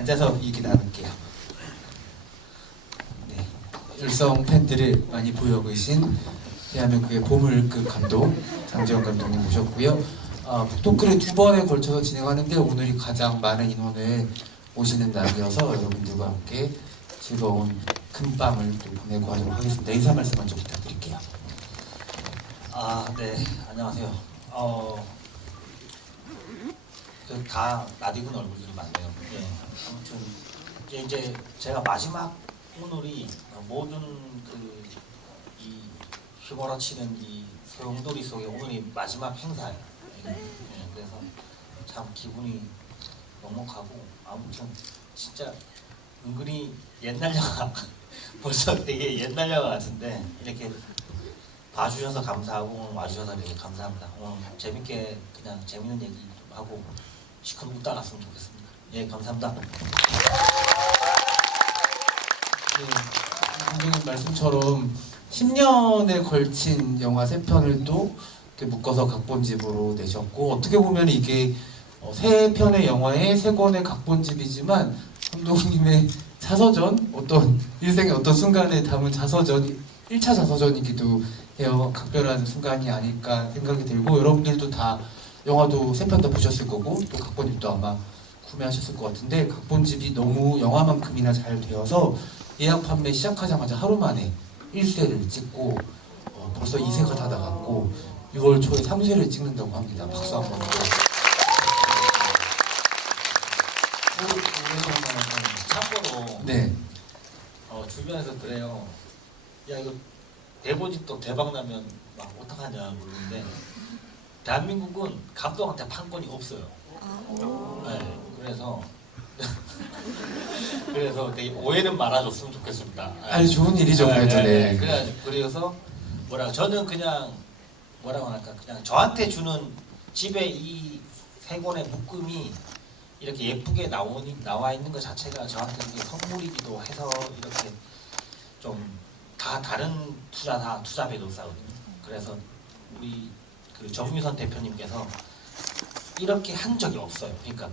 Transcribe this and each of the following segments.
앉아서 얘기 나눌게요. 네, 열성 팬들을 많이 보여 계신 대한민국의 보물급 감독 장재원 감독님 모셨고요. 북토크를 2번에 걸쳐서 진행하는데 오늘이 가장 많은 인원을 모시는 날이어서 여러분들과 함께 즐거운 금밤을 또 보내고 하도록 하겠습니다. 인사 말씀 먼저 부탁드릴게요. 네, 안녕하세요. 다 낯익은 얼굴들이 많네요. 예, 아무튼 이제 제가 마지막 오늘이 모든 이 휘몰아치는 이 소용돌이 속에 오늘이 마지막 행사예요. 예, 그래서 참 기분이 먹먹하고 아무튼 진짜 은근히 옛날 영화 벌써 되게 옛날 영화 같은데 이렇게 봐주셔서 감사하고 오늘 와주셔서 되게 감사합니다. 오늘 재밌게 그냥 재밌는 얘기 좀 하고 시큰 웃다 갔으면 좋겠습니다. 예, 감사합니다. 네, 감독님 말씀처럼 10년에 걸친 영화 3편을 또 이렇게 묶어서 각본집으로 내셨고 어떻게 보면 이게 3편의 영화의 3권의 각본집이지만 감독님의 자서전, 어떤 일생의 어떤 순간에 담은 자서전, 1차 자서전이기도 해요. 각별한 순간이 아닐까 생각이 들고 여러분들도 다 영화도 3편 다 보셨을 거고 또 각본집도 아마 구매하셨을 것 같은데 각본집이 너무 영화만큼이나 잘 되어서 예약 판매 시작하자마자 하루 만에 1세를 찍고 벌써 2세가 다 나갔고 6월 초에 3세를 찍는다고 합니다. 박수 한번 참고로 네. 주변에서 그래요. 야 이거 대보집도 대박 나면 막 어떡하냐 그러는데 대한민국은 감독한테 판권이 없어요. 네, 그래서 되게 오해는 말아줬으면 좋겠습니다. 아니 좋은 일이죠. 네. 그래서 저는 그냥 뭐라고 할까 그냥 저한테 주는 집에 이 3권의 묶음이 이렇게 예쁘게 나와 있는 것 자체가 저한테 이게 선물이기도 해서 이렇게 좀 다 다른 투자 배도사거든요. 그래서 우리 정유선 대표님께서 이렇게 한 적이 없어요. 그러니까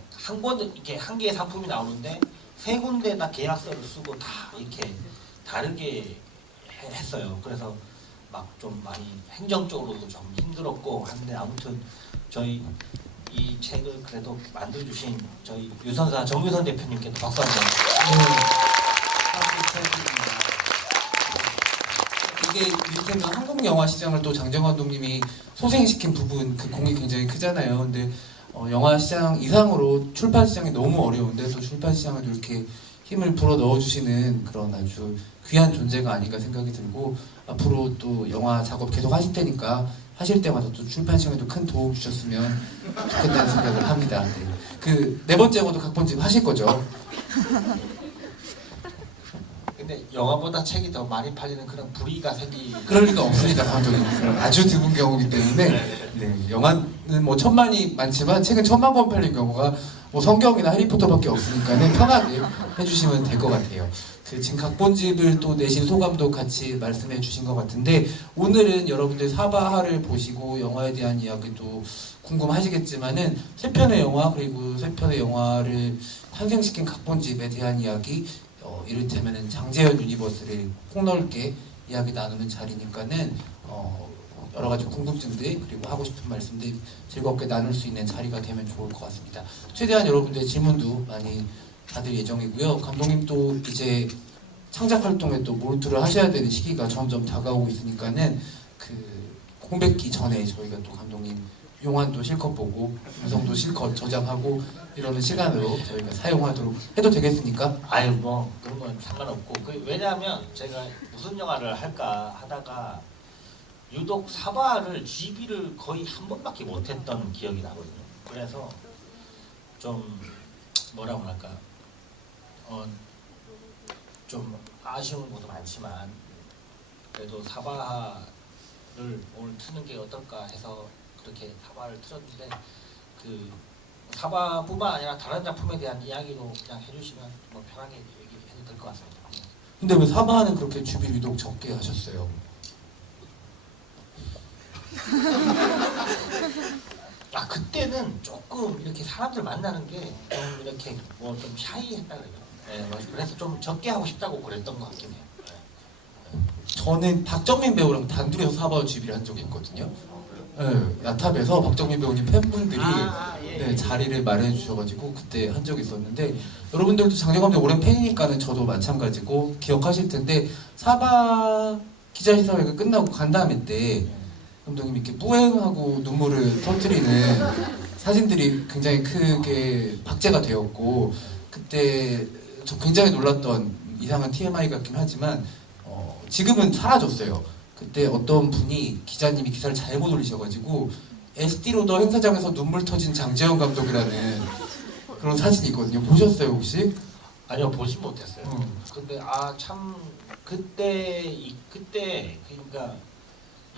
이렇게 한 개의 상품이 나오는데 3군데다 계약서를 쓰고 다 이렇게 다르게 했어요. 그래서 막 좀 많이 행정적으로도 좀 힘들었고 하는데 아무튼 저희 이 책을 그래도 만들어주신 저희 유선사 정유선 대표님께도 박수 한번. 이게 이를테면 한국 영화 시장을 또 장정 감독님이 소생시킨 부분 그 공이 굉장히 크잖아요. 근데 영화 시장 이상으로 출판 시장이 너무 어려운데 또 출판 시장에도 이렇게 힘을 불어 넣어주시는 그런 아주 귀한 존재가 아닌가 생각이 들고 앞으로 또 영화 작업 계속 하실 테니까 하실 때마다 또 출판 시장에도 큰 도움 주셨으면 좋겠다는 생각을 합니다. 네. 그 4번째하고도 각본집 하실 거죠? 근데 영화보다 책이 더 많이 팔리는 그런 불의가 그럴 리가 없습니다, 감독님. 아주 드문 경우이기 때문에 네, 영화는 뭐 1000만이 많지만 책은 1000만 권 팔린 경우가 뭐 성경이나 해리포터밖에 없으니까는 편하게 해주시면 될 것 같아요. 지금 각본집을 또 내신 소감도 같이 말씀해 주신 것 같은데 오늘은 여러분들 사바하를 보시고 영화에 대한 이야기도 궁금하시겠지만은 3편의 영화 그리고 3편의 영화를 탄생시킨 각본집에 대한 이야기 이를테면은 장재현 유니버스를 폭넓게 이야기 나누는 자리니까는 여러 가지 궁금증들 그리고 하고 싶은 말씀들 즐겁게 나눌 수 있는 자리가 되면 좋을 것 같습니다. 최대한 여러분들의 질문도 많이 받을 예정이고요. 감독님도 이제 창작 활동에 또 몰두를 하셔야 되는 시기가 점점 다가오고 있으니까는 공백기 전에 저희가 또 감독님 용환도 실컷 보고 음성도 실컷 저장하고 이러는 시간으로 저희가 사용하도록 해도 되겠습니까? 아유 뭐 그런 건 상관없고 왜냐하면 제가 무슨 영화를 할까 하다가 유독 사바를 GB를 거의 한 번밖에 못했던 기억이 나거든요. 그래서 좀 뭐라고 할까 좀 아쉬운 것도 많지만 그래도 사바를 오늘 트는 게 어떨까 해서 그렇게 사바를 틀었는데 사바뿐만 아니라 다른 작품에 대한 이야기도 그냥 해주시면 뭐 편하게 얘기해도 될 것 같습니다. 근데 왜 사바는 그렇게 주비를 유독 적게 하셨어요? 아 그때는 조금 이렇게 사람들 만나는 게 좀 이렇게 뭐 좀 샤이했다 그래요. 네, 그래서 좀 적게 하고 싶다고 그랬던 것 같긴 해요. 저는 박정민 배우랑 단둘이서 사바 주비를 한 적이 있거든요. 네, 야탑에서 박정민 배우님 팬분들이 예. 네, 자리를 마련해 주셔가지고 그때 한 적이 있었는데 여러분들도 장정감독 오랜 팬이니까는 저도 마찬가지고 기억하실 텐데 사바 기자회견 끝나고 간다음에 때 감독님이 이렇게 뿌행하고 눈물을 터뜨리는 사진들이 굉장히 크게 박제가 되었고 그때 저 굉장히 놀랐던 이상한 TMI 같긴 하지만 지금은 사라졌어요. 그때 어떤 분이 기자님이 기사를 잘못 올리셔가지고 에스티로더 행사장에서 눈물 터진 장재현 감독이라는 그런 사진이 있거든요. 보셨어요 혹시? 아니요 보진 못했어요. 근데 아 참 그때 그러니까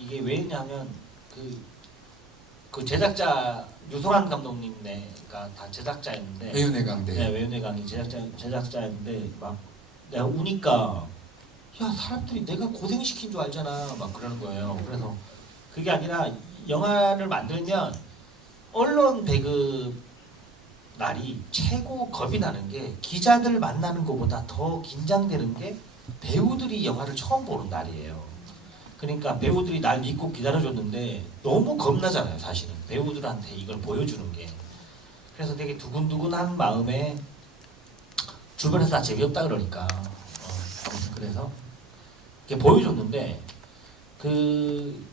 이게 왜냐면 그 제작자 유성환 감독님네가 다 제작자였는데 외윤회 강대. 네 외연의 강의 제작자였는데 막 내가 우니까 야 사람들이 내가 고생시킨 줄 알잖아 막 그러는 거예요. 그래서 그게 아니라 영화를 만들면 언론 배급 날이 최고 겁이 나는 게 기자들 만나는 것보다 더 긴장되는 게 배우들이 영화를 처음 보는 날이에요. 그러니까 배우들이 날 믿고 기다려줬는데 너무 겁나잖아요 사실은 배우들한테 이걸 보여주는 게. 그래서 되게 두근두근한 마음에 주변에서 다 재미없다 그러니까 아무튼 그래서 이렇게 보여줬는데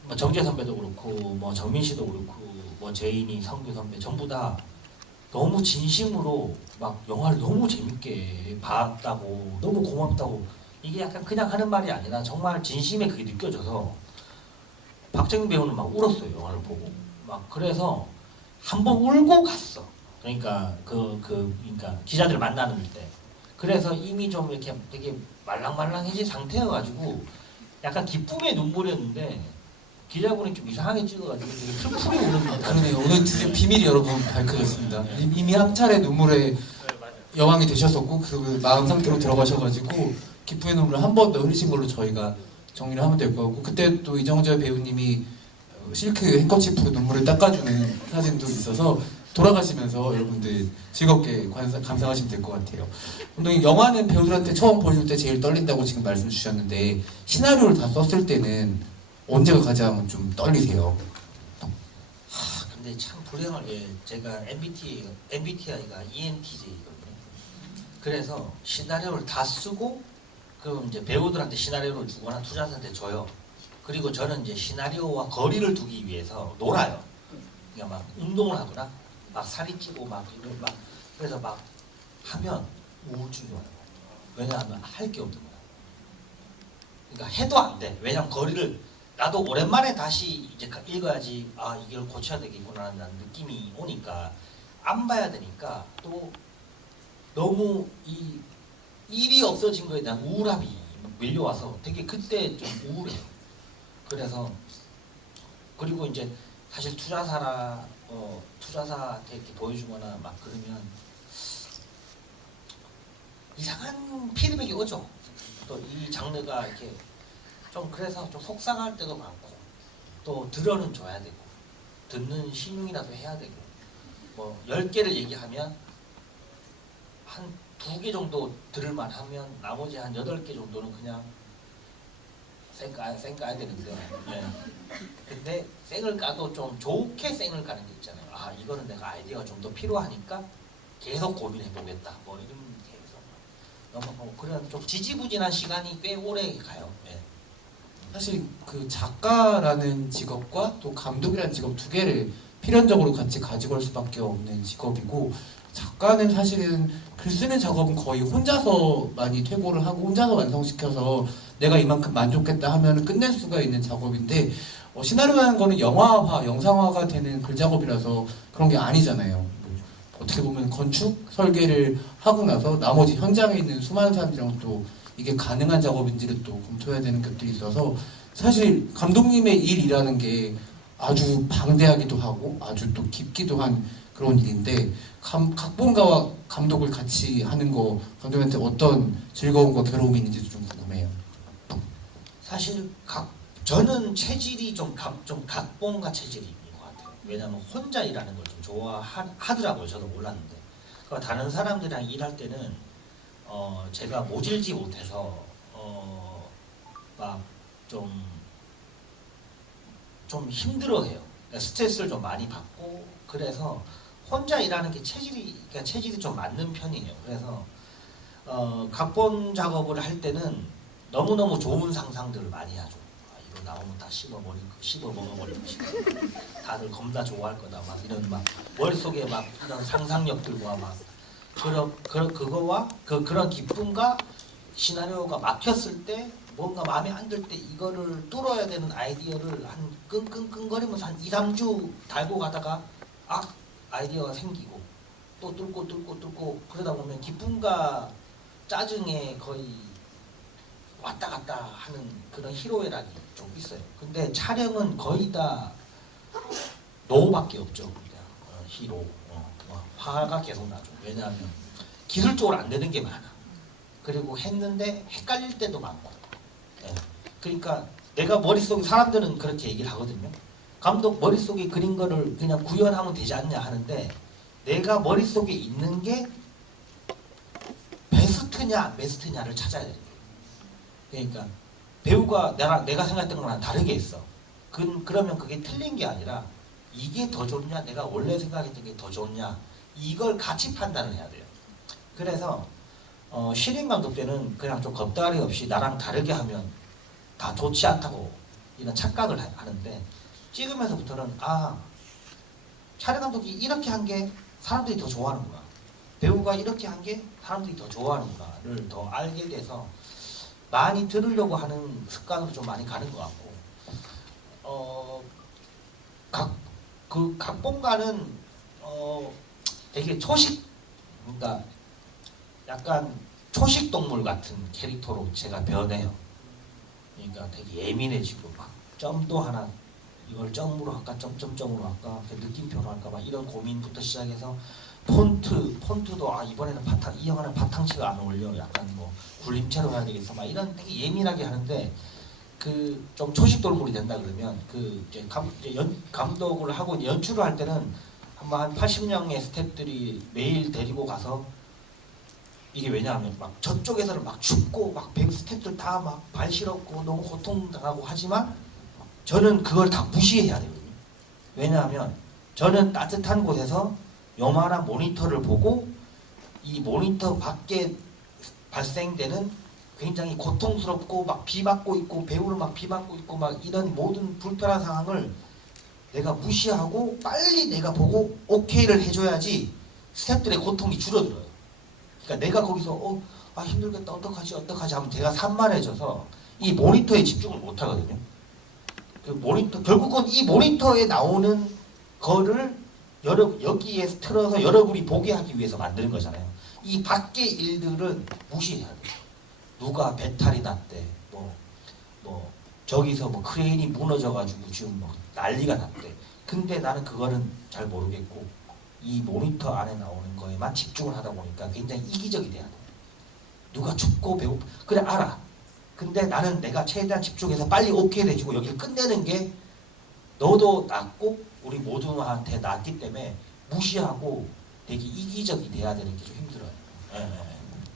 뭐 정재 선배도 그렇고 뭐 정민 씨도 그렇고 뭐 제인이 성규 선배 전부 다 너무 진심으로 막 영화를 너무 재밌게 봤다고 너무 고맙다고 이게 약간 그냥 하는 말이 아니라 정말 진심에 그게 느껴져서 박정민 배우는 막 울었어요 영화를 보고 막 그래서 한 번 울고 갔어. 그러니까 그러니까 기자들 만나는 때 그래서 이미 좀 이렇게 되게 말랑말랑해진 상태여가지고 약간 기쁨의 눈물이었는데 기자분이 좀 이상하게 찍어가지고 되게 슬프게 우는 것 같아요. 그러네요. 오늘 드디어 비밀이 여러분 밝혀졌습니다. 이미 한 차례 눈물의 여왕이 되셨었고 그 마음 상태로 들어가셔가지고 기쁨의 눈물을 한 번 더 흘리신 걸로 저희가 정리를 하면 될 것 같고 그때 또 이정재 배우님이 실크 행커치프로 눈물을 닦아주는 사진도 있어서 돌아가시면서 여러분들 즐겁게 감상하시면 될 것 같아요. 감독님 영화는 배우들한테 처음 보여줄 때 제일 떨린다고 지금 말씀 주셨는데 시나리오를 다 썼을 때는 언제가 가장 좀 떨리세요? 근데 참 불행하게 제가 MBTI가 ENTJ거든요. 그래서 시나리오를 다 쓰고 그럼 이제 배우들한테 시나리오를 주거나 투자자한테 줘요. 그리고 저는 이제 시나리오와 거리를 두기 위해서 놀아요. 그러니까 막 운동을 하거나 막 살이 찌고 막 그래서 막 하면 우울증이 와요. 왜냐하면 할 게 없는 거야. 그러니까 해도 안 돼. 왜냐하면 거리를 나도 오랜만에 다시 이제 읽어야지 아 이걸 고쳐야 되겠구나라는 느낌이 오니까 안 봐야 되니까 또 너무 이 일이 없어진 거에 대한 우울함이 밀려와서 되게 그때 좀 우울해요. 그래서 그리고 이제 사실 투자사한테 이렇게 보여주거나 막 그러면 이상한 피드백이 오죠. 또 이 장르가 이렇게 좀 그래서 좀 속상할 때도 많고 또 들어는 줘야 되고 듣는 신용이라도 해야 되고 뭐 10개를 얘기하면 한 2개 정도 들을만 하면 나머지 한 8개 정도는 그냥 쌩 까야 되는데 근데 쌩을 까도 좀 좋게 쌩을 까는 게 있잖아요. 아 이거는 내가 아이디어가 좀 더 필요하니까 계속 고민해 보겠다 뭐 이런 계속 넘어가고 그런 좀 지지부진한 시간이 꽤 오래 가요. 사실 그 작가라는 직업과 또 감독이라는 직업 두 개를 필연적으로 같이 가지고 갈 수밖에 없는 직업이고 작가는 사실은 글 쓰는 작업은 거의 혼자서 많이 퇴고를 하고 혼자서 완성시켜서 내가 이만큼 만족했다 하면 끝낼 수가 있는 작업인데 시나리오라는 거는 영화화, 영상화가 되는 글 작업이라서 그런 게 아니잖아요. 어떻게 보면 건축 설계를 하고 나서 나머지 현장에 있는 수많은 사람들이랑 또 이게 가능한 작업인지를 또 검토해야 되는 것들이 있어서 사실 감독님의 일이라는 게 아주 방대하기도 하고 아주 또 깊기도 한 그런 일인데 각본가와 감독을 같이 하는 거 감독님한테 어떤 즐거움과 괴로움이 있는지 좀 궁금해요. 사실 저는 체질이 좀 각본가 체질인 것 같아요. 왜냐면 혼자 일하는 걸 좀 좋아하더라고요. 저도 몰랐는데. 그러니까 다른 사람들이랑 일할 때는 제가 모질지 못해서 막 좀 힘들어해요. 그러니까 스트레스를 좀 많이 받고 그래서 혼자 일하는 게 체질이 좀 맞는 편이에요. 그래서 각본 작업을 할 때는 너무너무 좋은 상상들을 많이 하죠. 이거 나오면 다 씹어 먹어버리고 싶어. 다들 겁나 좋아할 거다. 막 이런 막 머릿속에 막 이런 상상력들과 막 그거와 그런 기쁨과 시나리오가 막혔을 때 뭔가 마음에 안 들 때 이거를 뚫어야 되는 아이디어를 한 끙끙끙거리면서 한 2, 3주 달고 가다가 아이디어가 생기고 또 뚫고 그러다 보면 기쁨과 짜증에 거의 왔다 갔다 하는 그런 희로애락이 좀 있어요. 근데 촬영은 거의 다 노밖에 없죠. 그냥 희로, 화가 계속 나죠. 왜냐하면 기술적으로 안 되는 게 많아. 그리고 했는데 헷갈릴 때도 많고. 예. 그러니까 내가 머릿속에 사람들은 그렇게 얘기를 하거든요. 감독 머릿속에 그린 거를 그냥 구현하면 되지 않냐 하는데 내가 머릿속에 있는 게 베스트냐 베스트냐를 찾아야 돼요. 그러니까 배우가 내가 생각했던 거랑 다르게 했어. 그러면 그게 틀린 게 아니라 이게 더 좋냐 내가 원래 생각했던 게 더 좋냐 이걸 같이 판단을 해야 돼요. 그래서 신인 감독 때는 그냥 좀 겁다리 없이 나랑 다르게 하면 다 좋지 않다고 이런 착각을 하는데 찍으면서부터는 촬영 감독이 이렇게 한 게 사람들이 더 좋아하는구나. 배우가 이렇게 한 게 사람들이 더 좋아하는구나를 더 알게 돼서 많이 들으려고 하는 습관으로 좀 많이 가는 것 같고 각본가는 되게 그러니까 약간 초식 동물 같은 캐릭터로 제가 변해요. 그러니까 되게 예민해지고 막 점도 하나 이걸 점으로 할까 점점점으로 할까 느낌표로 할까 막 이런 고민부터 시작해서 폰트도 이번에는 이 영화는 바탕치가 안 어울려 약간 뭐 굴림체로 해야 되겠어 막 이런 되게 예민하게 하는데 좀 초식 동물이 된다 그러면 이제 감독을 하고 연출을 할 때는 한 80명의 스태프들이 매일 데리고 가서 이게 왜냐하면 막 저쪽에서는 막 춥고 막 배우 스태프들 다 막 발 시렵고 너무 고통당하고 하지만 저는 그걸 다 무시해야 되거든요. 왜냐하면 저는 따뜻한 곳에서 요만한 모니터를 보고 이 모니터 밖에 발생되는 굉장히 고통스럽고 막 비 맞고 있고 배우를 막 비 맞고 있고 막 이런 모든 불편한 상황을 내가 무시하고 빨리 내가 보고 오케이를 해줘야지 스태프들의 고통이 줄어들어요. 그러니까 내가 거기서 힘들겠다 어떡하지 하면 제가 산만해져서 이 모니터에 집중을 못 하거든요. 결국은 이 모니터에 나오는 거를 여기에 틀어서 여러분이 보게 하기 위해서 만드는 거잖아요. 이 밖의 일들은 무시해야 돼요. 누가 배탈이 났대. 저기서 크레인이 무너져가지고 지금 난리가 났대. 근데 나는 그거는 잘 모르겠고 이 모니터 안에 나오는 거에만 집중을 하다 보니까 굉장히 이기적이 돼야 돼. 누가 춥고 배고 그래 알아. 근데 나는 내가 최대한 집중해서 빨리 오케이 해주고 여기를 끝내는 게 너도 낫고 우리 모두한테 낫기 때문에 무시하고 되게 이기적이 돼야 되는 게 좀 힘들어요.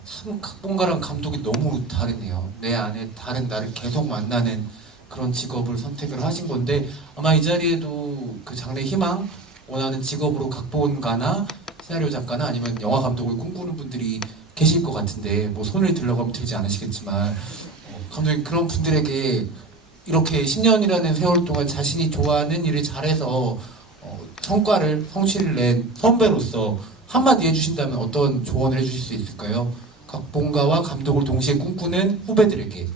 참 각본가랑 감독이 너무 다르네요. 내 안에 다른 나를 계속 만나는 그런 직업을 선택을 하신 건데 아마 이 자리에도 그 장래 희망 원하는 직업으로 각본가나 시나리오 작가나 아니면 영화 감독을 꿈꾸는 분들이 계실 것 같은데 뭐 손을 들려고 하면 들지 않으시겠지만 감독님 그런 분들에게 이렇게 10년이라는 세월 동안 자신이 좋아하는 일을 잘해서 성취를 낸 선배로서 한마디 해주신다면 어떤 조언을 해주실 수 있을까요? 각본가와 감독을 동시에 꿈꾸는 후배들에게.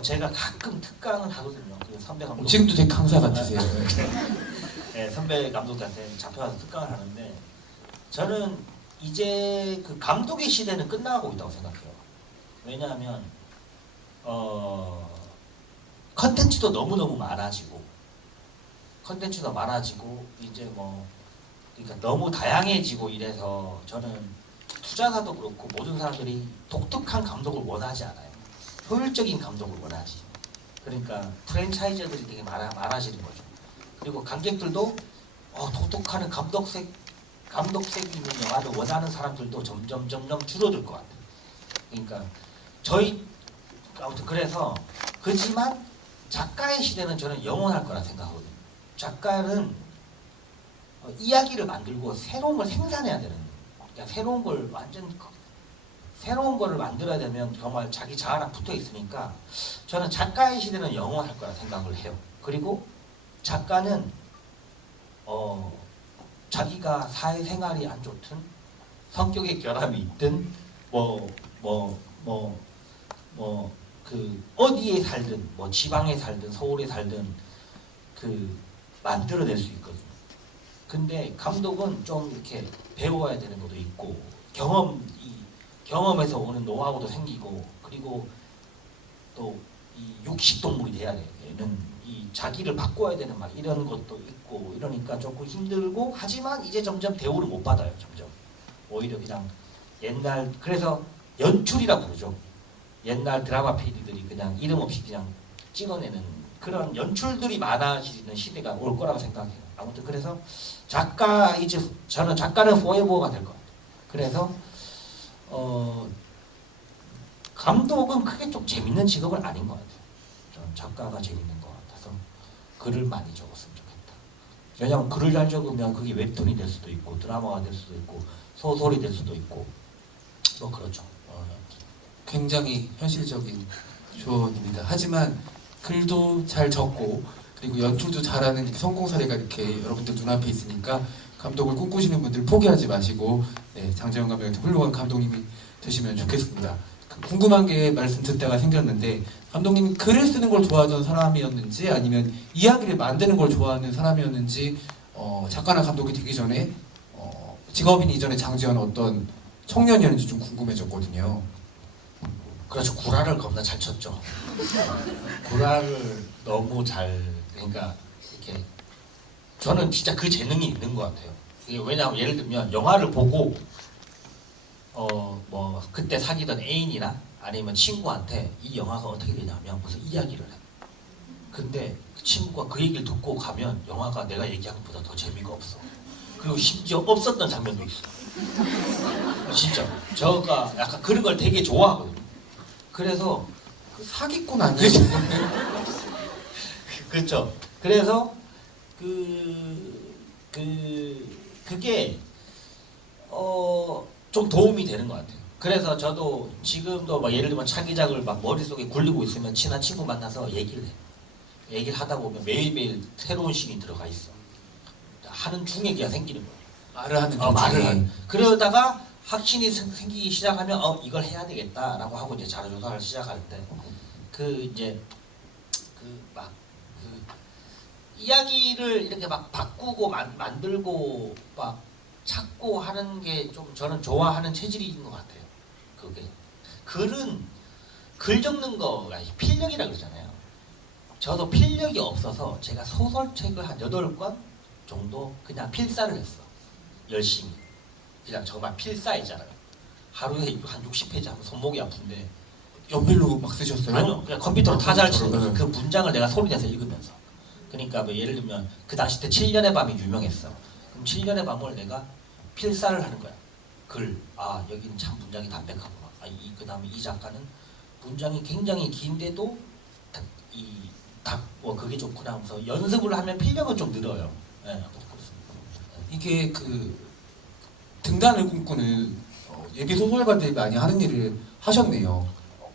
제가 가끔 특강을 하거든요. 선배 감독. 지금도 되게 강사 같으세요. 네, 선배 감독한테 잡혀가서 특강을 하는데 저는 이제 그 감독의 시대는 끝나가고 있다고 생각해요. 왜냐하면 컨텐츠도 너무너무 많아지고 이제 그러니까 너무 다양해지고 이래서 저는 투자사도 그렇고 모든 사람들이 독특한 감독을 원하지 않아요. 효율적인 감독을 원하지. 그러니까 프랜차이저들이 되게 많아지는 거죠. 그리고 관객들도 독특한 감독색 있는 영화를 원하는 사람들도 점점 줄어들 것 같아요. 그러니까 저희 아무튼 그래서 그지만 작가의 시대는 저는 영원할 거라 생각하거든요. 작가는 이야기를 만들고 새로운 걸 생산해야 되는 거예요. 그러니까 새로운 거를 만들어야 되면 정말 자기 자아랑 붙어 있으니까 저는 작가의 시대는 영원할 거라 생각을 해요. 그리고 작가는 자기가 사회생활이 안 좋든 성격의 결함이 있든 어디에 살든 지방에 살든 서울에 살든 만들어낼 수 있거든요. 근데 감독은 좀 이렇게 배워야 되는 것도 있고 경험에서 오는 노하우도 생기고 그리고 또 이 육식동물이 돼야 되는 이 자기를 바꿔야 되는 막 이런 것도 있고 이러니까 조금 힘들고 하지만 이제 점점 대우를 못 받아요. 점점 오히려 그냥 옛날 그래서 연출이라 부르죠. 옛날 드라마 PD들이 그냥 이름 없이 그냥 찍어내는 그런 연출들이 많아지는 시대가 올 거라고 생각해요. 아무튼 그래서 저는 작가는 포에버가 될 것 같아요. 그래서 감독은 크게 좀 재밌는 직업은 아닌 것 같아요. 저는 작가가 재밌는 것 같아서 글을 많이 적었으면 좋겠다. 왜냐하면 글을 잘 적으면 그게 웹툰이 될 수도 있고 드라마가 될 수도 있고 소설이 될 수도 있고 그렇죠. 굉장히 현실적인 조언입니다. 하지만 글도 잘 적고 그리고 연출도 잘하는 성공 사례가 이렇게 여러분들 눈앞에 있으니까 감독을 꿈꾸시는 분들 포기하지 마시고 장재현 감독 같은 훌륭한 감독님이 되시면 좋겠습니다. 궁금한 게 말씀 듣다가 생겼는데 감독님이 글을 쓰는 걸 좋아하던 사람이었는지 아니면 이야기를 만드는 걸 좋아하는 사람이었는지 작가나 감독이 되기 전에 직업인 이전에 장재현은 어떤 청년이었는지 좀 궁금해졌거든요. 그렇죠. 구라를 겁나 잘 쳤죠. 구라를 너무 그러니까 이렇게 저는 진짜 그 재능이 있는 것 같아요. 이게 왜냐하면 예를 들면 영화를 보고 그때 사귀던 애인이나 아니면 친구한테 이 영화가 어떻게 되냐면 무슨 이야기를 해. 근데 그 친구가 그 얘기를 듣고 가면 영화가 내가 얘기한 것보다 더 재미가 없어. 그리고 심지어 없었던 장면도 있어. 진짜 저가 약간 그런 걸 되게 좋아하거든요. 그래서 사기꾼 아니에요? 그렇죠. 그래서 그게 좀 도움이 되는 것 같아요. 그래서 저도 지금도 예를 들면 차기작을 머릿속에 굴리고 있으면 친한 친구 만나서 얘기를 해. 얘기를 하다 보면 매일매일 새로운 신이 들어가 있어. 하는 중에 그냥 생기는 거예요. 말을 하는 말을 하는. 그러다가 확신이 생기기 시작하면 이걸 해야 되겠다라고 하고 이제 자료조사를 시작할 때 이야기를 이렇게 바꾸고 만들고 찾고 하는 게 좀 저는 좋아하는 체질인 것 같아요. 그게 글은 글 적는 거가 필력이라 그러잖아요. 저도 필력이 없어서 제가 소설책을 한 8권 정도 그냥 필사를 했어. 열심히. 그냥 정말 필사이잖아요. 하루에 한 60페이지 하면 손목이 아픈데 연필로 막 쓰셨어요? 아니요. 그냥 컴퓨터로 타자를 치는 그 문장을 내가 소리내서 읽으면서. 그러니까 예를 들면 그 당시 때 7년의 밤이 유명했어. 그럼 7년의 밤을 내가 필사를 하는 거야. 글. 여기는 참 문장이 담백하구나. 그 다음에 이 작가는 문장이 굉장히 긴데도 그게 좋구나 하면서 연습을 하면 필력은 좀 늘어요. 이게 등단을 꿈꾸는 예비 소설가들이 많이 하는 일을 하셨네요.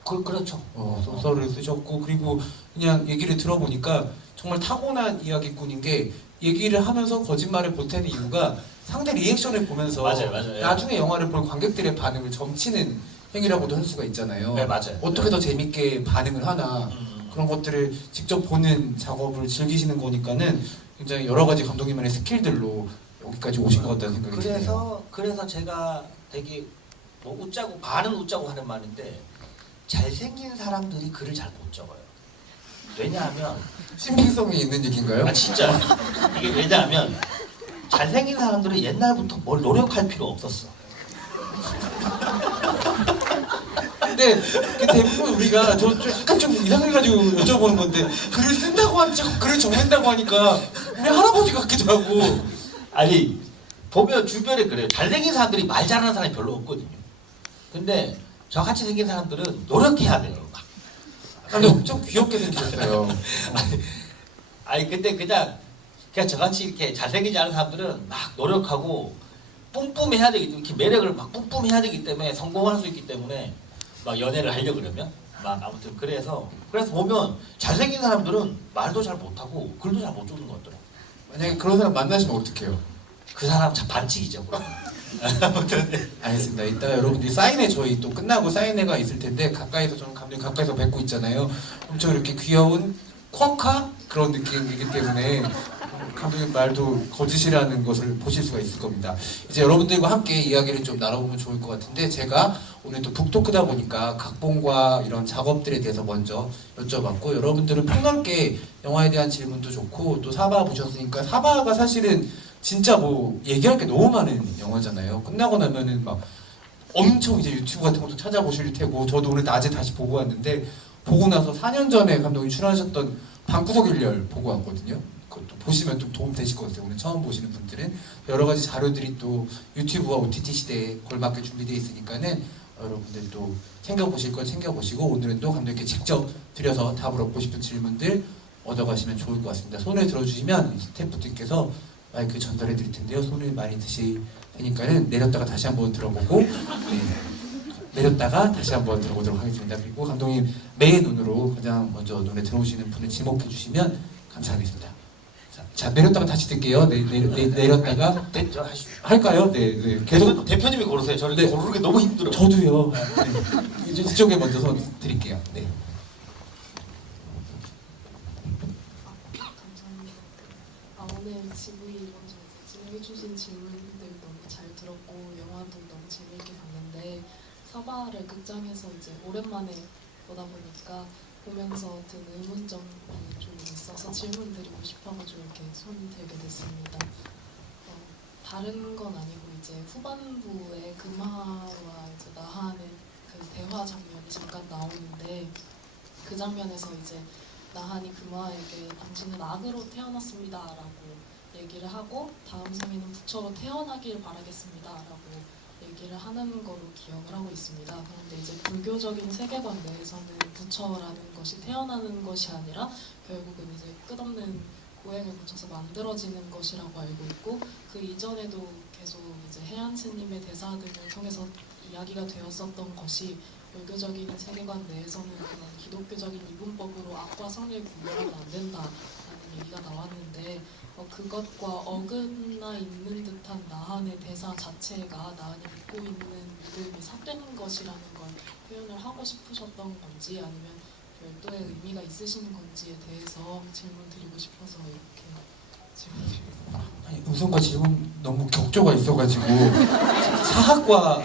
그렇죠. 소설을 쓰셨고 그리고 그냥 얘기를 들어보니까 정말 타고난 이야기꾼인 게 얘기를 하면서 거짓말을 보태는 이유가 상대 리액션을 보면서 맞아요. 나중에 영화를 볼 관객들의 반응을 점치는 행위라고도 할 수가 있잖아요. 네, 맞아요. 어떻게 더 재밌게 반응을 하나 그런 것들을 직접 보는 작업을 즐기시는 거니까는 굉장히 여러 가지 감독님만의 스킬들로 여기까지 오신 것 같다는 생각이 드네요. 그래서 제가 되게 반은 웃자고 하는 말인데 잘생긴 사람들이 글을 잘 못 적어요. 왜냐하면 신빙성이 있는 얘기인가요? 진짜 이게 왜냐하면 잘생긴 사람들은 옛날부터 뭘 노력할 필요 없었어. 근데 대부분 우리가 약간 좀 이상해가지고 여쭤보는 건데 글을 쓴다고 하니까 글을 적는다고 하니까 우리 할아버지 같기도 하고. 아니 보면 주변에 그래요. 잘생긴 사람들이 말 잘하는 사람이 별로 없거든요. 근데 저같이 생긴 사람들은 노력해야 돼요. 근데 엄청 귀엽게 생기셨어요. 아니 근데 그냥 저같이 이렇게 잘생기지 않은 사람들은 막 노력하고 뿜뿜해야 되기 때문에, 이렇게 매력을 막 뿜뿜해야 되기 때문에 성공할 수 있기 때문에 막 연애를 하려고 그러면 막 아무튼 그래서 보면 잘생긴 사람들은 말도 잘 못하고 글도 잘 못 적는 것 같더라고. 만약에 그런 사람 만나시면 어떡해요? 그 사람 참 반칙이죠. 그럼. 아무튼 알겠습니다. 이따가 여러분들이 사인회 저희 또 끝나고 사인회가 있을 텐데 가까이서 저는 감독님 가까이서 뵙고 있잖아요. 엄청 이렇게 귀여운 쿼카 그런 느낌이기 때문에 감독님 말도 거짓이라는 것을 보실 수가 있을 겁니다. 이제 여러분들과 함께 이야기를 좀 나눠보면 좋을 것 같은데 제가 오늘 또 북토크다 보니까 각본과 이런 작업들에 대해서 먼저 여쭤봤고 여러분들은 폭넓게 영화에 대한 질문도 좋고 또 사바 보셨으니까 사바가 사실은 진짜 뭐 얘기할 게 너무 많은 영화잖아요. 끝나고 나면은 막 엄청 이제 유튜브 같은 것도 찾아보실 테고 저도 오늘 낮에 다시 보고 왔는데 보고 나서 4년 전에 감독이 출연하셨던 방구석 일렬 보고 왔거든요. 그것도 보시면 좀 도움 되실 것 같아요. 오늘 처음 보시는 분들은 여러 가지 자료들이 또 유튜브와 OTT 시대에 걸맞게 준비되어 있으니까는 여러분들도 챙겨보실 걸 챙겨보시고 오늘은 또 감독님께 직접 드려서 답을 얻고 싶은 질문들 얻어가시면 좋을 것 같습니다. 손을 들어주시면 스태프분께서 마이크 전달해 드릴 텐데요. 손을 많이 드실 테니까는 내렸다가 다시 한번 들어보고 내렸다가 다시 한번 들어보도록 하겠습니다. 그리고 감독님 매의 눈으로 가장 먼저 눈에 들어오시는 분을 지목해 주시면 감사하겠습니다. 자 내렸다가 다시 뜰게요. 내렸다가 됐죠. 하시죠. 할까요? 네. 계속 대표님이 고르세요. 저는 네. 고르는 게 너무 힘들어요. 저도요. 네. 이쪽에 먼저 손 드릴게요. 네. 감사합니다. 오늘 GV 먼저 진행해주신 질문들 너무 잘 들었고 영화도 너무 재미있게 봤는데 사바를 극장에서 이제 오랜만에 보다 보니까 보면서 든 의문점이 좀 있어서 질문 드리고 싶어가지고 이렇게 손 들게 됐습니다. 다른 건 아니고 이제 후반부에 금하와 이제 나하는 그 대화 장면이 잠깐 나오는데 그 장면에서 이제 나한이 금화에게 당신은 악으로 태어났습니다 라고 얘기를 하고 다음 생에는 부처로 태어나길 바라겠습니다 라고 얘기를 하는 거로 기억을 하고 있습니다. 그런데 이제 불교적인 세계관 내에서는 부처라는 것이 태어나는 것이 아니라 결국은 이제 끝없는 고행을 거쳐서 만들어지는 것이라고 알고 있고 그 이전에도 계속 이제 해안 스님의 대사 등을 통해서 이야기가 되었었던 것이 불교적인 세계관 내에서는 그런 기독교적인 이분법으로 악과 선을 구별하면 안 된다라는 얘기가 나왔는데 그것과 어긋나 있는 듯한 나한의 대사 자체가 나한이 믿고 있는 믿음이 삭되는 것이라는 걸 표현을 하고 싶으셨던 건지 아니면 별도의 의미가 있으신 건지에 대해서 질문 드리고 싶어서 이렇게 질문드리겠습니다. 아니, 우선과 질문 너무 격조가 있어가지고 사학과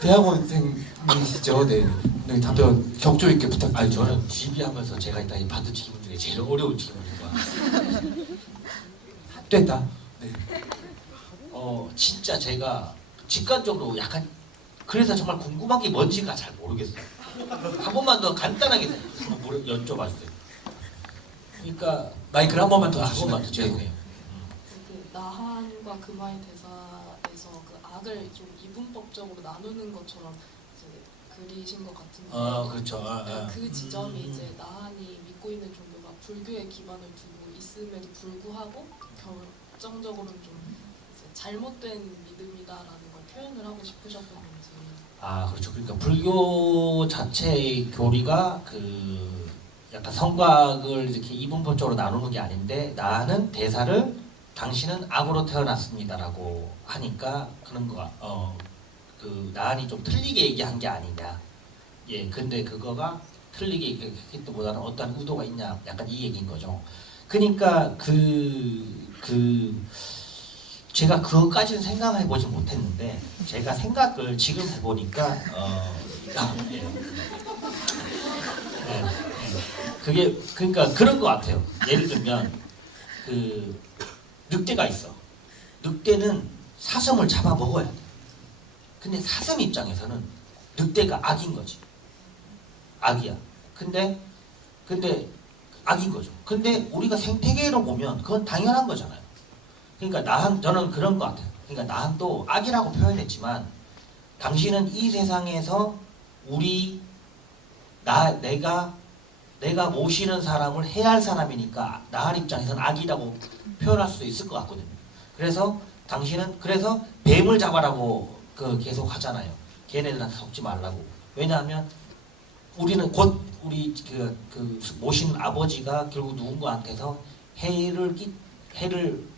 대학원생이시죠? 네. 네, 답변 격조 있게 아니 부탁드립니다. 저는 GB하면서 제가 일단 받은 질문 중에 제일 어려운 질문인 것 같아요. 됐다. 네. 진짜 제가 직관적으로 약간 그래서 정말 궁금한 게 뭔지가 잘 모르겠어요. 한 번만 더 간단하게 한번 여쭤봐 주세요. 그러니까 마이크를 한 번만 더 한 주시면 번만 더 죄송해요. 그 나한과 금화의 대사에서 그 악을 좀 이분법적으로 나누는 것처럼 이제 그리신 것 같은데 그렇죠. 그 지점이 이제 나한이 믿고 있는 종교가 불교에 기반을 두고 있음에도 불구하고 결정적으로는 좀 이제 잘못된 믿음이다라는 걸 표현을 하고 싶으셨던 건지. 그렇죠. 그러니까 불교 자체의 교리가 그 약간 성곽을 이렇게 이분법적으로 나누는 게 아닌데 나는 대사를 당신은 악으로 태어났습니다라고 하니까 그런 거 그 나한이 좀 틀리게 얘기한 게 아니냐. 예, 근데 그거가 틀리게 얘기했기보다는 어떤 의도가 있냐. 약간 이 얘기인 거죠. 그러니까 제가 그것까지는 생각을 해보지 못했는데 제가 생각을 지금 해보니까 예. 그게 그러니까 그런 것 같아요. 예를 들면 그 늑대가 있어. 늑대는 사슴을 잡아 먹어야 돼. 근데 사슴 입장에서는 늑대가 악인 거지. 악이야. 근데 악인 거죠. 근데 우리가 생태계로 보면 그건 당연한 거잖아요. 그러니까 나한 저는 그런 것 같아요. 그러니까 나한도 악이라고 표현했지만 당신은 이 세상에서 내가 모시는 사람을 해야 할 사람이니까 나한 입장에서는 악이라고 표현할 수도 있을 것 같거든요. 그래서 당신은 그래서 뱀을 잡아라고 계속 하잖아요. 걔네들한테 속지 말라고. 왜냐하면 우리는 곧 우리 모신 아버지가 결국 누군가한테서 해를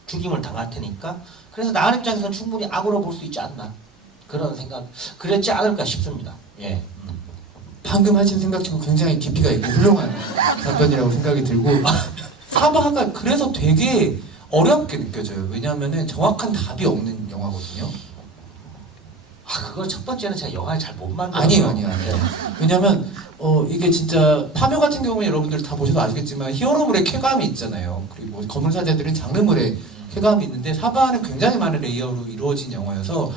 죽임을 당할 테니까 그래서 나한 입장에서는 충분히 악으로 볼 수 있지 않나 그런 생각 그랬지 않을까 싶습니다. 예. 방금 하신 생각 치고 굉장히 깊이가 있고 훌륭한 답변이라고 생각이 들고 사바가 그래서 되게 어렵게 느껴져요. 왜냐하면 정확한 답이 없는 영화거든요. 그걸 첫 번째는 제가 영화를 잘 못 만들어요. 아니에요. 왜냐면 이게 진짜 파묘 같은 경우에 여러분들 다 보셔서 아시겠지만 히어로물의 쾌감이 있잖아요. 그리고 거물사제들은 장르물의 쾌감이 있는데 사바는 굉장히 많은 레이어로 이루어진 영화여서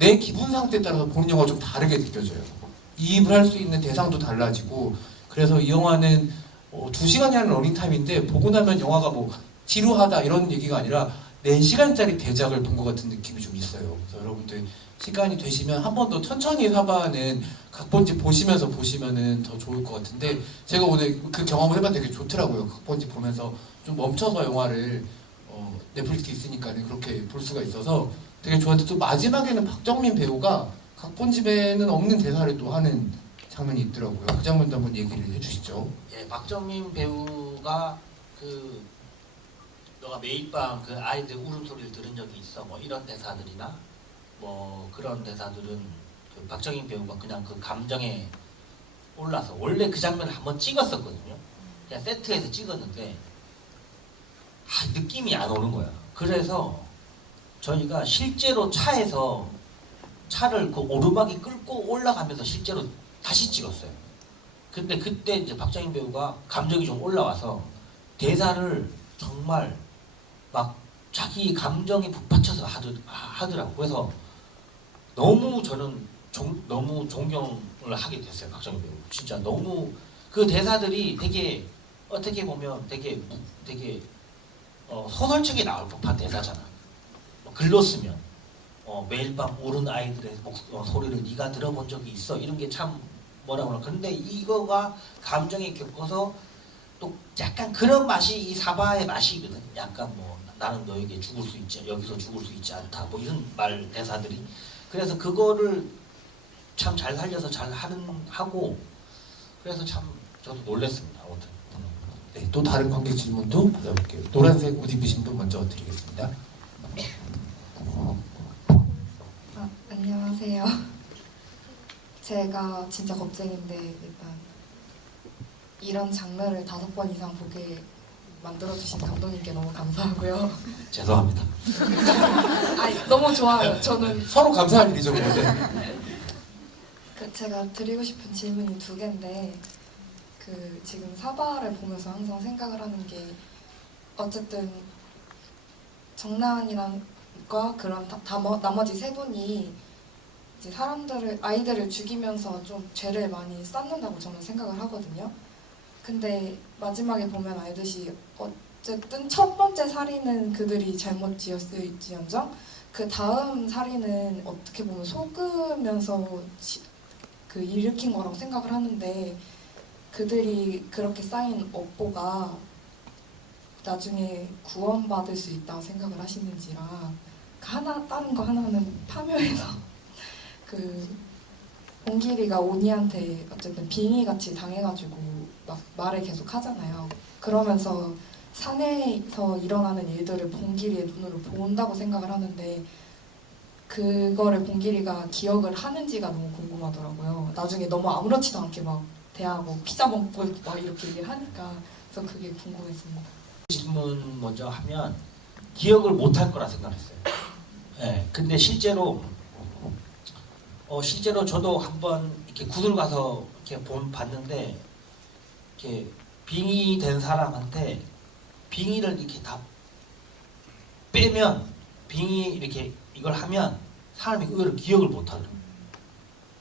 내 기분 상태에 따라서 보는 영화가 좀 다르게 느껴져요. 이입을 할 수 있는 대상도 달라지고 그래서 이 영화는 2시간이라는 러닝타임인데 보고 나면 영화가 뭐 지루하다 이런 얘기가 아니라 4시간짜리 대작을 본 것 같은 느낌이 좀 있어요. 그래서 여러분들 시간이 되시면 한 번 더 천천히 사바는 각본집 보시면서 보시면은 더 좋을 것 같은데 제가 오늘 그 경험을 해봤는데 되게 좋더라고요. 각본집 보면서 좀 멈춰서 영화를 넷플릭스 있으니까는 그렇게 볼 수가 있어서 되게 좋았는데 또 마지막에는 박정민 배우가 각본집에는 없는 대사를 또 하는 장면이 있더라고요. 그 장면도 한번 얘기를 해주시죠. 예, 박정민 배우가 너가 매일 밤 그 아이들 울음소리를 들은 적이 있어 뭐 이런 대사들이나 뭐 그런 대사들은 그 박정민 배우가 그냥 그 감정에 올라서 원래 그 장면을 한번 찍었었거든요. 그냥 세트에서 찍었는데 느낌이 안 오는 거야. 그래서 저희가 실제로 차에서 차를 그 오르막이 끌고 올라가면서 실제로 다시 찍었어요. 근데 그때 이제 박정민 배우가 감정이 좀 올라와서 대사를 정말 막 자기 감정에 북받쳐서 하더라고. 그래서 너무 저는 너무 존경을 하게 됐어요. 박정민 배우. 진짜 너무 그 대사들이 되게 어떻게 보면 되게 소설책에 나올 법한 대사잖아. 글로 쓰면 매일 밤 우는 아이들의 소리를 네가 들어본 적이 있어 이런 게 참 뭐라 그러나 그런데 이거가 감정에 겪어서 또 약간 그런 맛이 이 사바의 맛이거든. 약간 뭐 나는 너에게 죽을 수 있지 여기서 죽을 수 있지 않다 뭐 이런 말 대사들이 그래서 그거를 참 잘 살려서 잘 하고 그래서 참 저도 놀랐습니다. 아무튼 네, 또 다른 관객 질문도 받아볼게요. 노란색 옷 입으신 분 먼저 드리겠습니다. 안녕하세요. 제가 진짜 겁쟁인데 일단 이런 장르를 5번 이상 보게 만들어주신 감독님께 너무 감사하고요. 죄송합니다. 너무 좋아요. 저는 서로 감사할 일이죠, 뭐. 제가 드리고 싶은 질문이 2개인데 지금 사바를 보면서 항상 생각을 하는 게 어쨌든 정나은이랑과 그런 나머지 3분이 이제 아이들을 죽이면서 좀 죄를 많이 쌓는다고 저는 생각을 하거든요. 근데 마지막에 보면 알듯이 어쨌든 첫 번째 살인은 그들이 잘못 지었을지언정 그 다음 살인은 어떻게 보면 속으면서 일으킨 거라고 생각을 하는데 그들이 그렇게 쌓인 업보가 나중에 구원받을 수 있다고 생각을 하시는지랑 다른 거 하나는 파묘에서 봉길이가 온이한테 어쨌든 빙의같이 당해가지고 막 말을 계속 하잖아요. 그러면서 사내에서 일어나는 일들을 봉길이의 눈으로 본다고 생각을 하는데 그거를 봉길이가 기억을 하는지가 너무 궁금하더라고요. 나중에 너무 아무렇지도 않게 막 대하고 피자 먹고 막 이렇게 얘기를 하니까 그래서 그게 궁금했습니다. 질문 먼저 하면 기억을 못할 거라 생각했어요. 네, 근데 실제로 저도 한번 이렇게 구들 가서 이렇게 봤는데 이렇게 빙의된 사람한테 빙의를 이렇게 다 빼면 이렇게 이걸 하면 사람이 의외로 기억을 못하더라고요.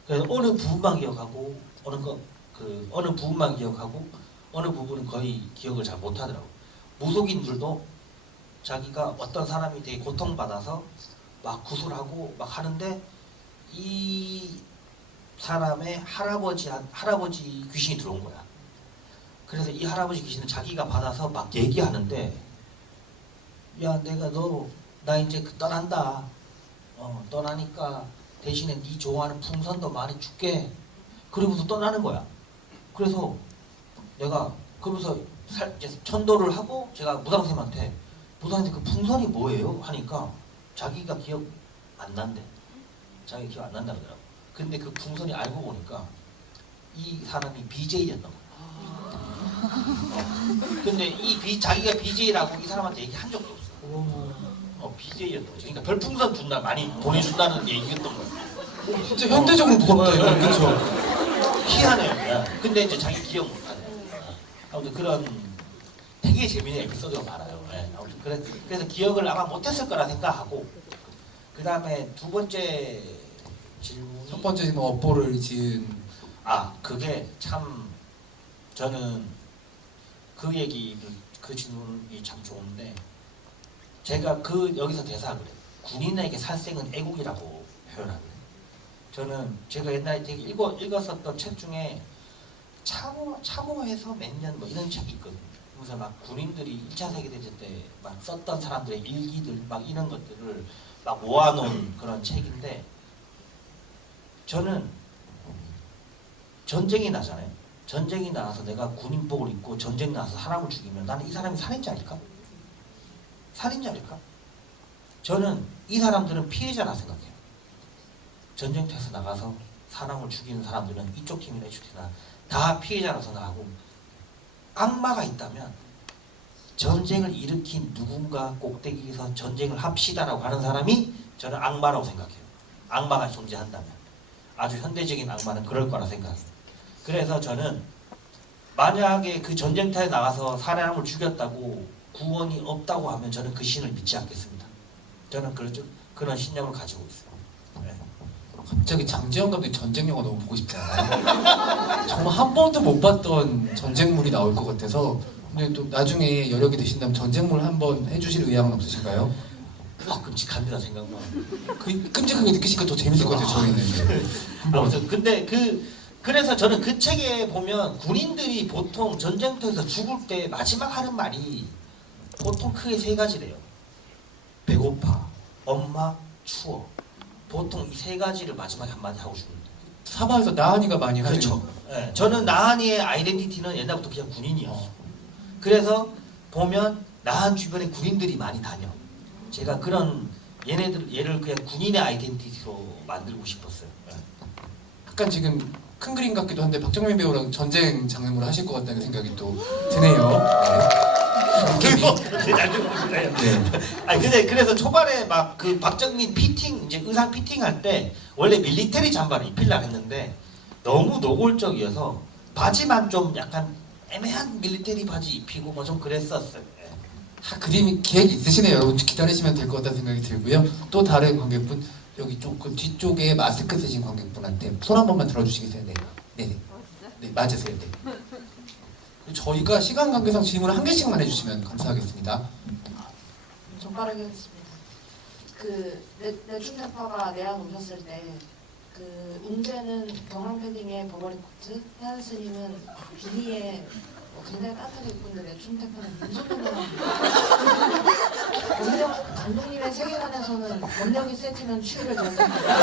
그래서 어느 부분만 기억하고 어느 부분만 기억하고 어느 부분은 거의 기억을 잘 못하더라고. 무속인들도 자기가 어떤 사람이 되게 고통받아서 막 구술하고 막 하는데 이 사람의 할아버지 귀신이 들어온 거야. 그래서 이 할아버지 귀신은 자기가 받아서 막 얘기하는데, 야, 내가 나 이제 떠난다. 떠나니까 대신에 네 좋아하는 풍선도 많이 줄게. 그러면서 떠나는 거야. 그래서 내가 그러면서 이제 천도를 하고 제가 무당쌤한테 그 풍선이 뭐예요? 하니까 자기가 기억 안 난대. 자기가 기억 안 난다 그러더라고. 근데 그 풍선이 알고 보니까 이 사람이 BJ였던 거야. 근데 자기가 BJ라고 이 사람한테 얘기한 적도 없어. BJ였던 거지. 그러니까 별풍선 준다 많이 보내준다는 얘기였던 거야. 진짜 현대적으로 무섭다 이거. 그렇죠. 희한해요. 근데 이제 자기 기억 못하네. 아무튼 그런 되게 재미있는 에피소드가 많아요. 아무튼 그래서 기억을 아마 못했을 거라 생각하고, 그 다음에 두 번째 질문이 첫 번째는 업보를 지은. 그게 참 저는 그 얘기 그 질문이 참 좋은데, 제가 여기서 대사 그래요. 군인에게 살생은 애국이라고 표현하거든요. 저는 제가 옛날에 되게 읽었었던 책 중에 참호해서 몇 년 뭐 이런 책이 있거든요. 그래서 막 군인들이 1차 세계대전 때 막 썼던 사람들의 일기들 막 이런 것들을 막 모아놓은 그런 책인데, 저는 전쟁이 나잖아요. 전쟁이 나서 내가 군인복을 입고 전쟁 나서 사람을 죽이면 나는 이 사람이 살인자일까? 살인자일까? 저는 이 사람들은 피해자라 생각해요. 전쟁터에서 나가서 사람을 죽이는 사람들은 이쪽 팀이나 이쪽 팀이나 다 피해자라고 생각하고, 악마가 있다면 전쟁을 일으킨 누군가 꼭대기에서 전쟁을 합시다라고 하는 사람이 저는 악마라고 생각해요. 악마가 존재한다면. 아주 현대적인 악마는 그럴 거라 생각해요. 그래서 저는 만약에 그 전쟁터에 나가서 사람을 죽였다고 구원이 없다고 하면 저는 그 신을 믿지 않겠습니다. 저는 그런 신념을 가지고 있어요. 네. 갑자기 장지영 감독이 전쟁 영화 너무 보고 싶지 않아요? 정말 한 번도 못 봤던 전쟁물이 나올 것 같아서. 근데 또 나중에 여력이 되신다면 전쟁물 한번 해주실 의향은 없으실까요? 끔찍합니다, 생각만. 끔찍하게 느끼시니까 더 재밌을 것 같아요, 저희는. 아무튼 근데 그래서 저는 그 책에 보면 군인들이 보통 전쟁터에서 죽을 때 마지막 하는 말이 보통 크게 세 가지래요. 배고파, 엄마, 추워. 보통 이 세 가지를 마지막에 한마디 하고 죽는다. 사바에서 나한이가 많이 하는. 그렇죠. 네, 저는 나한이의 아이덴티티는 옛날부터 그냥 군인이었어. 그래서 보면 나한 주변에 군인들이 많이 다녀. 제가 그런 얘를 그냥 군인의 아이덴티티로 만들고 싶었어요. 네. 약간 지금 큰 그림 같기도 한데 박정민 배우랑 전쟁 장면으로 하실 것 같다는 생각이 또 드네요. 근데 그래서 초반에 막 그 박정민 피팅 이제 의상 피팅할 때 원래 밀리터리 잠바를 입히려고 했는데 너무 노골적이어서 바지만 좀 약간 애매한 밀리터리 바지 입히고 뭐 좀 그랬었어요. 다 그림이 계획이 있으시네요. 여러분 기다리시면 될 것 같다는 생각이 들고요. 또 다른 관객분 여기 그 뒤쪽에 마스크 쓰신 관객분한테 손 한 번만 들어주시겠어요? 네, 맞으세요. 네. 저희가 시간 관계상 질문을 한 개씩만 해주시면 감사하겠습니다. 좀 빠르게 하겠습니다. 그 내충대파가 내한 오셨을 때 그 웅재는 경랑 패딩에 버버리 코트, 혜연 스님은 비니에 굉장히 따뜻하게 입고 있는데 내충대파는 민소매만 원력 감독님의 세계관에서는 원력이 세지면 추위를 결정합니다.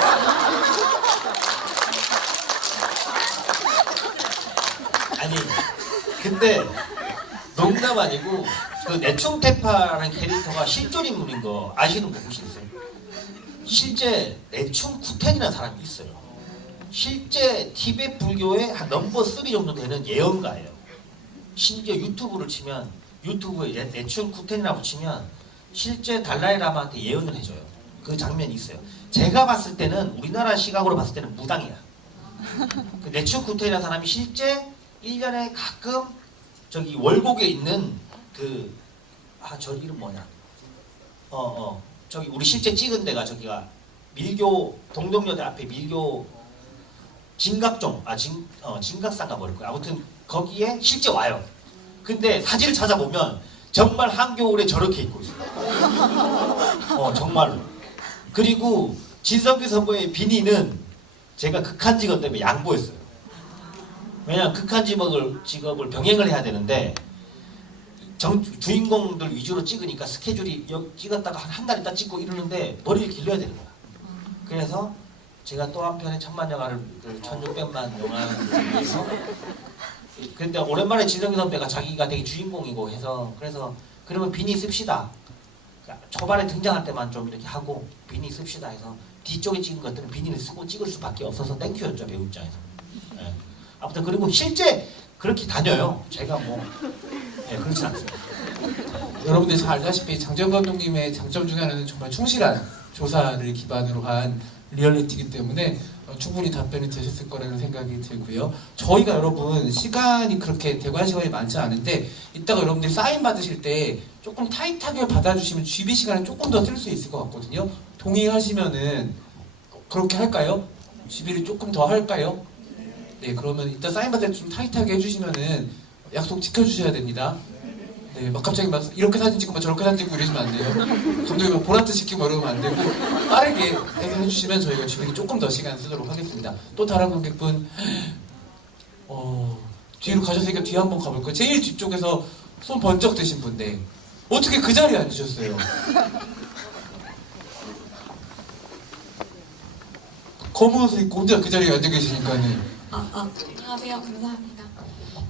아니 근데 농담 아니고 그 내충태파라는 캐릭터가 실존 인물인 거 아시는 분 혹시 있어요? 실제 내충구텐이라는 사람이 있어요. 실제 티베트 불교의 한 넘버 3 정도 되는 예언가예요. 심지어 유튜브를 치면 유튜브에 내충구텐이라고 치면 실제 달라이라마한테 예언을 해줘요. 그 장면이 있어요. 제가 봤을 때는 우리나라 시각으로 봤을 때는 무당이야. 그 내충구텐이라는 사람이 실제 1년에 가끔 저기 월곡에 있는 저 이름 뭐냐? 저기 우리 실제 찍은 데가 저기가 밀교 동덕여대 앞에 밀교 진각종 진각산가 뭐랄 거야. 아무튼 거기에 실제 와요. 근데 사진을 찾아보면 정말 한겨울에 저렇게 입고 있어요. 정말로. 그리고 진성규 선보의 비니는 제가 극한 직업 때문에 양보했어요. 왜냐면 극한 직업을 병행을 해야 되는데 주인공들 위주로 찍으니까 스케줄이 찍었다가 한 달 있다 찍고 이러는데 머리를 길러야 되는 거야. 그래서 제가 또 한편의 천만 영화를 1600만 영화를 위해서 근데 오랜만에 진성규 선배가 자기가 되게 주인공이고 해서 그래서 그러면 비니 씁시다. 그러니까 초반에 등장할 때만 좀 이렇게 하고 비니 씁시다 해서 뒤쪽에 찍은 것들은 비니를 쓰고 찍을 수밖에 없어서 땡큐였죠, 배우 입장에서. 네. 아무튼 그리고 실제 그렇게 다녀요. 제가 뭐 그렇진 않습니다. 여러분들 잘 알다시피 장재현 감독님의 장점 중에 하나는 정말 충실한 조사를 기반으로 한 리얼리티이기 때문에 충분히 답변이 되셨을 거라는 생각이 들고요. 저희가 여러분 시간이 그렇게 대관 시간이 많지 않은데 이따가 여러분들이 사인 받으실 때 조금 타이트하게 받아주시면 GB 시간을 조금 더 쓸 수 있을 것 같거든요. 동의하시면은 그렇게 할까요? GB를 조금 더 할까요? 네, 그러면 이따 사인 받을 때 좀 타이트하게 해주시면은 약속 지켜주셔야 됩니다. 네, 막 갑자기 막 이렇게 사진 찍고 막 저렇게 사진 찍고 이러시면 안 돼요. 감독이 막 보라트 시키고 이러면 안 되고 빠르게 해주시면 저희가 주변에 조금 더 시간 쓰도록 하겠습니다. 또 다른 관객분 뒤로 가셨으니까 뒤에 한번 가볼까요? 제일 뒤쪽에서 손 번쩍 드신 분데 어떻게 그 자리에 앉으셨어요? 검은 옷을 입고 혼자 그 자리에 앉아 계시니까는 안녕하세요. 감사합니다.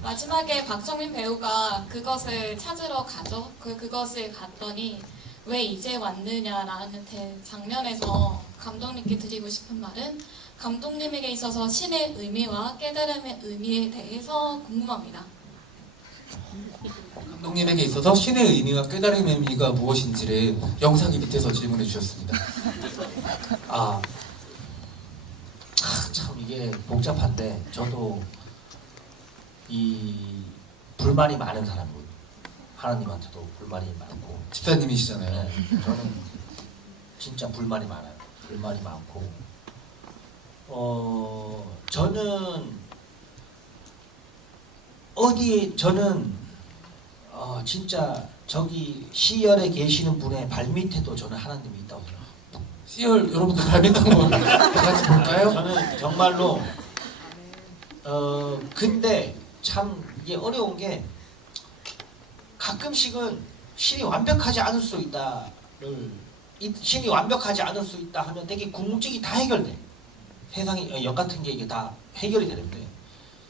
마지막에 박정민 배우가 그것을 찾으러 가죠. 그것을 갔더니 왜 이제 왔느냐라는 장면에서 감독님께 드리고 싶은 말은 감독님에게 있어서 신의 의미와 깨달음의 의미에 대해서 궁금합니다. 감독님에게 있어서 신의 의미와 깨달음의 의미가 무엇인지를 영상이 밑에서 질문해 주셨습니다. 참 이게 복잡한데 저도 이 불만이 많은 사람이고 하나님한테도 불만이 많고 집사님이시잖아요. 네, 저는 진짜 불만이 많아요. 불만이 많고 저는 진짜 저기 시열에 계시는 분의 발밑에도 저는 하나님이 있다고 생각합니다. C열 여러분들 발밑 한번 다 같이 볼까요? 저는 정말로 근데 참 이게 어려운 게 가끔씩은 신이 완벽하지 않을 수 있다를 신이 완벽하지 않을 수 있다 하면 되게 궁극적이 다 해결돼. 세상에 역 같은 게 이게 다 해결이 되는데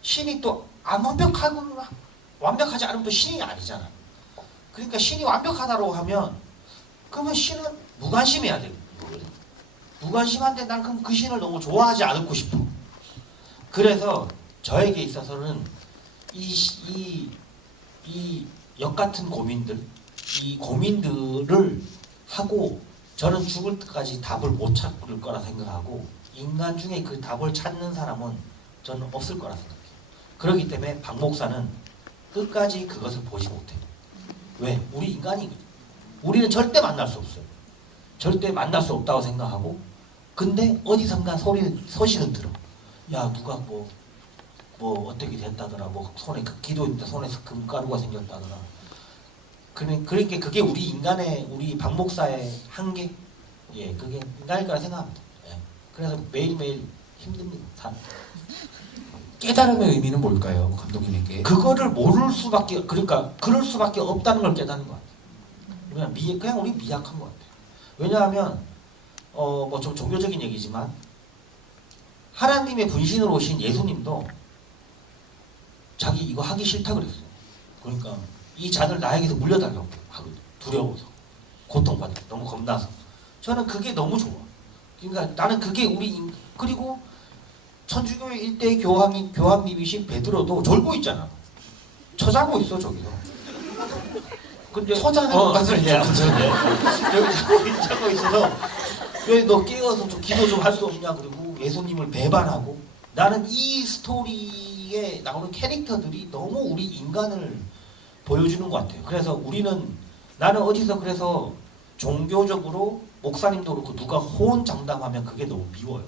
신이 또 안 완벽하지 않으면 또 신이 아니잖아. 그러니까 신이 완벽하다고 하면 그러면 신은 무관심해야 돼. 무관심한데 난 그럼 그 신을 너무 좋아하지 않고 싶어. 그래서 저에게 있어서는 이 역 같은 고민들, 이 고민들을 하고 저는 죽을 때까지 답을 못 찾을 거라 생각하고 인간 중에 그 답을 찾는 사람은 저는 없을 거라 생각해요. 그렇기 때문에 박 목사는 끝까지 그것을 보지 못해요. 왜? 우리 인간이거든요. 우리는 절대 만날 수 없어요. 절대 만날 수 없다고 생각하고 근데 어디선가 소식은 들어. 야 누가 뭐 어떻게 됐다더라. 뭐 손에 기도했는데 손에 금가루가 생겼다더라. 그러니까 그게 우리 박 목사의 한계. 예, 그게 인간일 거라 생각합니다. 예. 그래서 매일매일 힘듭니다. 깨달음의 의미는 뭘까요, 감독님에게? 그거를 모를 수밖에 그러니까 그럴 수밖에 없다는 걸 깨닫는 것 같아요. 그냥 우리 미약한 것 같아요. 왜냐하면 뭐 좀 종교적인 얘기지만 하나님의 분신으로 오신 예수님도 자기 이거 하기 싫다 그랬어요. 그러니까 이 잔을 나에게서 물려달라고 하거든요. 두려워서 고통받아 너무 겁나서 저는 그게 너무 좋아. 그러니까 나는 그게 그리고 천주교 일대 교황님이신 베드로도 졸고 있잖아. 처자고 있어 저기서. 근데 처자는 것까지는 예, 여기 자고 있어서 왜 너 깨워서 좀 기도 좀 할 수 없냐 그리고 예수님을 배반하고 나는 이 스토리에 나오는 캐릭터들이 너무 우리 인간을 보여주는 것 같아요. 그래서 나는 어디서 그래서 종교적으로 목사님도 그렇고 누가 호언장담하면 그게 너무 미워요.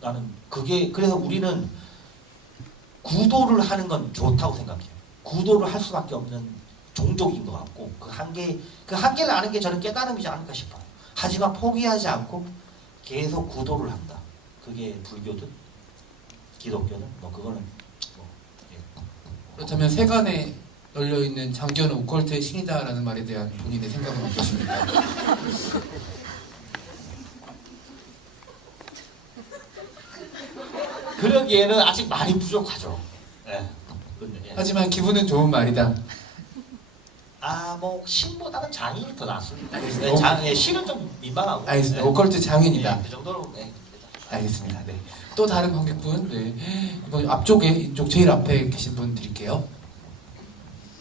나는 그래서 우리는 구도를 하는 건 좋다고 생각해요. 구도를 할 수밖에 없는 종족인 것 같고 그 한계를 아는 게 저는 깨달음이지 않을까 싶어요. 하지만 포기하지 않고 계속 구도를 한다. 그게 불교든 기독교든 뭐 그거는 뭐 예. 그렇다면 세간에 널려 있는 장기현은 오컬트의 신이다라는 말에 대한 본인의 생각은 어떠십니까? 그러기에는 아직 많이 부족하죠. 예. 근데, 예. 하지만 기분은 좋은 말이다. 뭐 신보다는 장이 더 낫습니다. 알겠습니다. 신은 좀 민망하고. 알겠습니다. 예. 오컬트 장인이다. 예, 그 정도로. 예. 알겠습니다. 네. 또 다른 관객분, 네. 이번 앞쪽에 이쪽 제일 앞에 계신 분 드릴게요.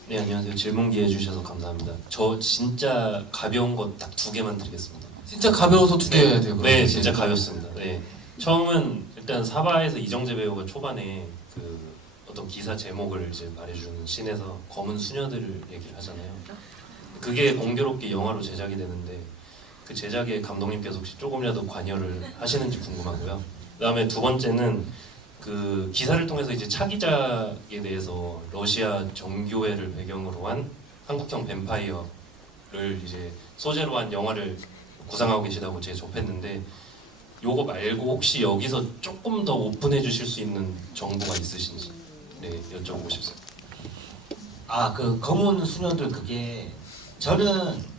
네, 안녕하세요. 질문 기회 주셔서 감사합니다. 저 진짜 가벼운 것 딱 2개만 드리겠습니다. 진짜 가벼워서 2개 해야 돼요. 네, 진짜 가볍습니다. 네. 처음은 일단 사바에서 이정재 배우가 초반에 그 어떤 기사 제목을 이제 말해주는 씬에서 검은 수녀들을 얘기를 하잖아요. 그게 공교롭게 영화로 제작이 되는데 그 제작에 감독님께서 혹시 조금이라도 관여를 하시는지 궁금하고요. 그다음에 2번째는 그 기사를 통해서 이제 차기작에 대해서 러시아 정교회를 배경으로 한 한국형 뱀파이어를 이제 소재로 한 영화를 구상하고 계시다고 제가 접했는데 요거 말고 혹시 여기서 조금 더 오픈해 주실 수 있는 정보가 있으신지 네, 여쭤보고 싶습니다. 그 검은 수녀들 그게 저는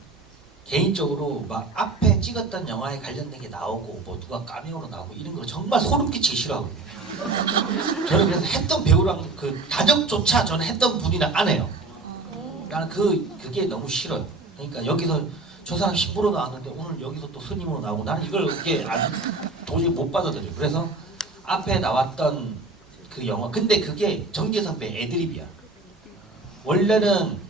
개인적으로 막 앞에 찍었던 영화에 관련된 게 나오고 뭐 누가 카메오로 나오고 이런 거 정말 소름 끼치기 싫어하거든요. 저는 그래서 했던 배우랑 그 단역조차 저는 했던 분이랑 안 해요. 나는 그게 너무 싫어요. 그러니까 여기서 저 사람 신부로 나왔는데 오늘 여기서 또 스님으로 나오고 나는 이걸 도저히 못 받아들여요. 그래서 앞에 나왔던 그 영화 근데 그게 정재 선배 애드립이야. 원래는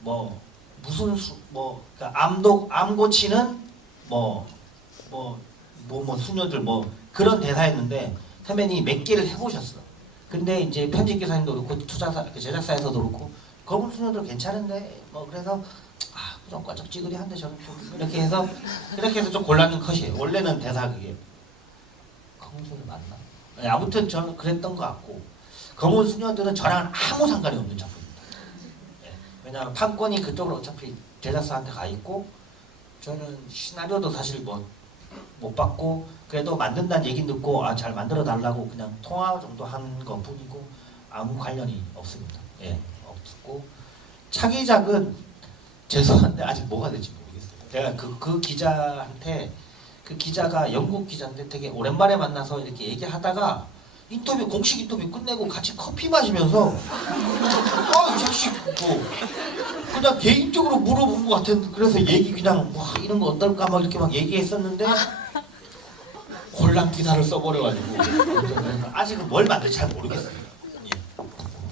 뭐 무슨 그러니까 암 고치는 뭐 수녀들 뭐 그런 대사였는데 선배님이 몇 개를 해보셨어. 근데 이제 편집기사님도 그렇고 제작사에서도 그렇고 검은 수녀들 괜찮은데 뭐 그래서 좀 꽈짝지근한데 저는 좀 이렇게 해서 좀 골라낸 컷이에요. 원래는 대사 그게 검은 수녀 맞나? 네, 아무튼 저는 그랬던 것 같고 검은 수녀들은 저랑 아무 상관이 없는 작품입니다. 네, 왜냐하면 판권이 그쪽으로 어차피 제작사한테 가 있고 저는 시나리오도 사실 뭐 못 받고 그래도 만든다는 얘기 듣고 잘 만들어 달라고 그냥 통화 정도 한 것 뿐이고 아무 관련이 없습니다. 예, 없고 차기작은 죄송한데 아직 뭐가 될지 모르겠어요. 제가 그 기자한테 그 기자가 영국 기자인데 되게 오랜만에 만나서 이렇게 얘기하다가 공식 인터뷰 끝내고 같이 커피 마시면서 이 자식 그냥 개인적으로 물어본 것 같은 그래서 얘기 그냥 이런 거 어떨까 막 이렇게 막 얘기했었는데 곤란 기사를 써버려가지고 아직은 뭘 만들지 잘 모르겠어요. 예.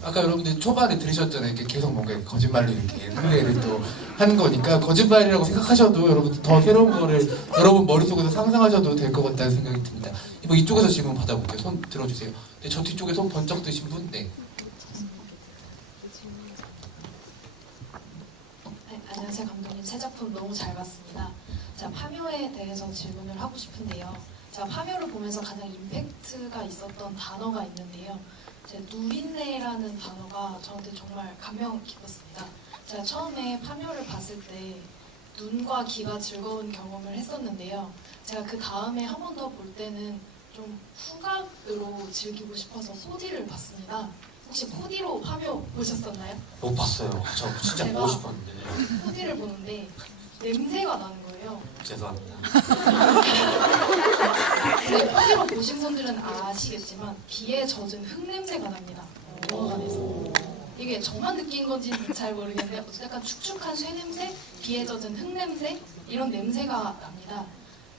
아까 여러분들 초반에 들으셨잖아요. 이렇게 계속 뭔가 거짓말로 이렇게 상대를 또 하는 거니까 거짓말이라고 생각하셔도 여러분 더 새로운 거를 여러분 머릿속에서 상상하셔도 될 것 같다는 생각이 듭니다. 이번 이쪽에서 질문 받아볼게요. 손 들어주세요. 네, 저 뒤쪽에 손 번쩍 드신 분? 네. 네, 안녕하세요 감독님. 새 작품 너무 잘 봤습니다. 제가 파묘에 대해서 질문을 하고 싶은데요. 제가 파묘를 보면서 가장 임팩트가 있었던 단어가 있는데요. 제 누린내라는 단어가 저한테 정말 감명 깊었습니다. 제가 처음에 파묘를 봤을 때 눈과 귀가 즐거운 경험을 했었는데요. 제가 그 다음에 한 번 더 볼 때는 좀 후각으로 즐기고 싶어서 4D를 봤습니다. 혹시 4D로 파묘 보셨었나요? 못 봤어요. 저 진짜 보고 싶었는데 4D를 보는데 냄새가 나는 거예요. 죄송합니다. 네, 4D로 보신 분들은 아시겠지만 비에 젖은 흙 냄새가 납니다. 영화관에서. 이게 저만 느낀 건지 잘 모르겠는데 약간 축축한 쇠 냄새, 비에 젖은 흙 냄새 이런 냄새가 납니다.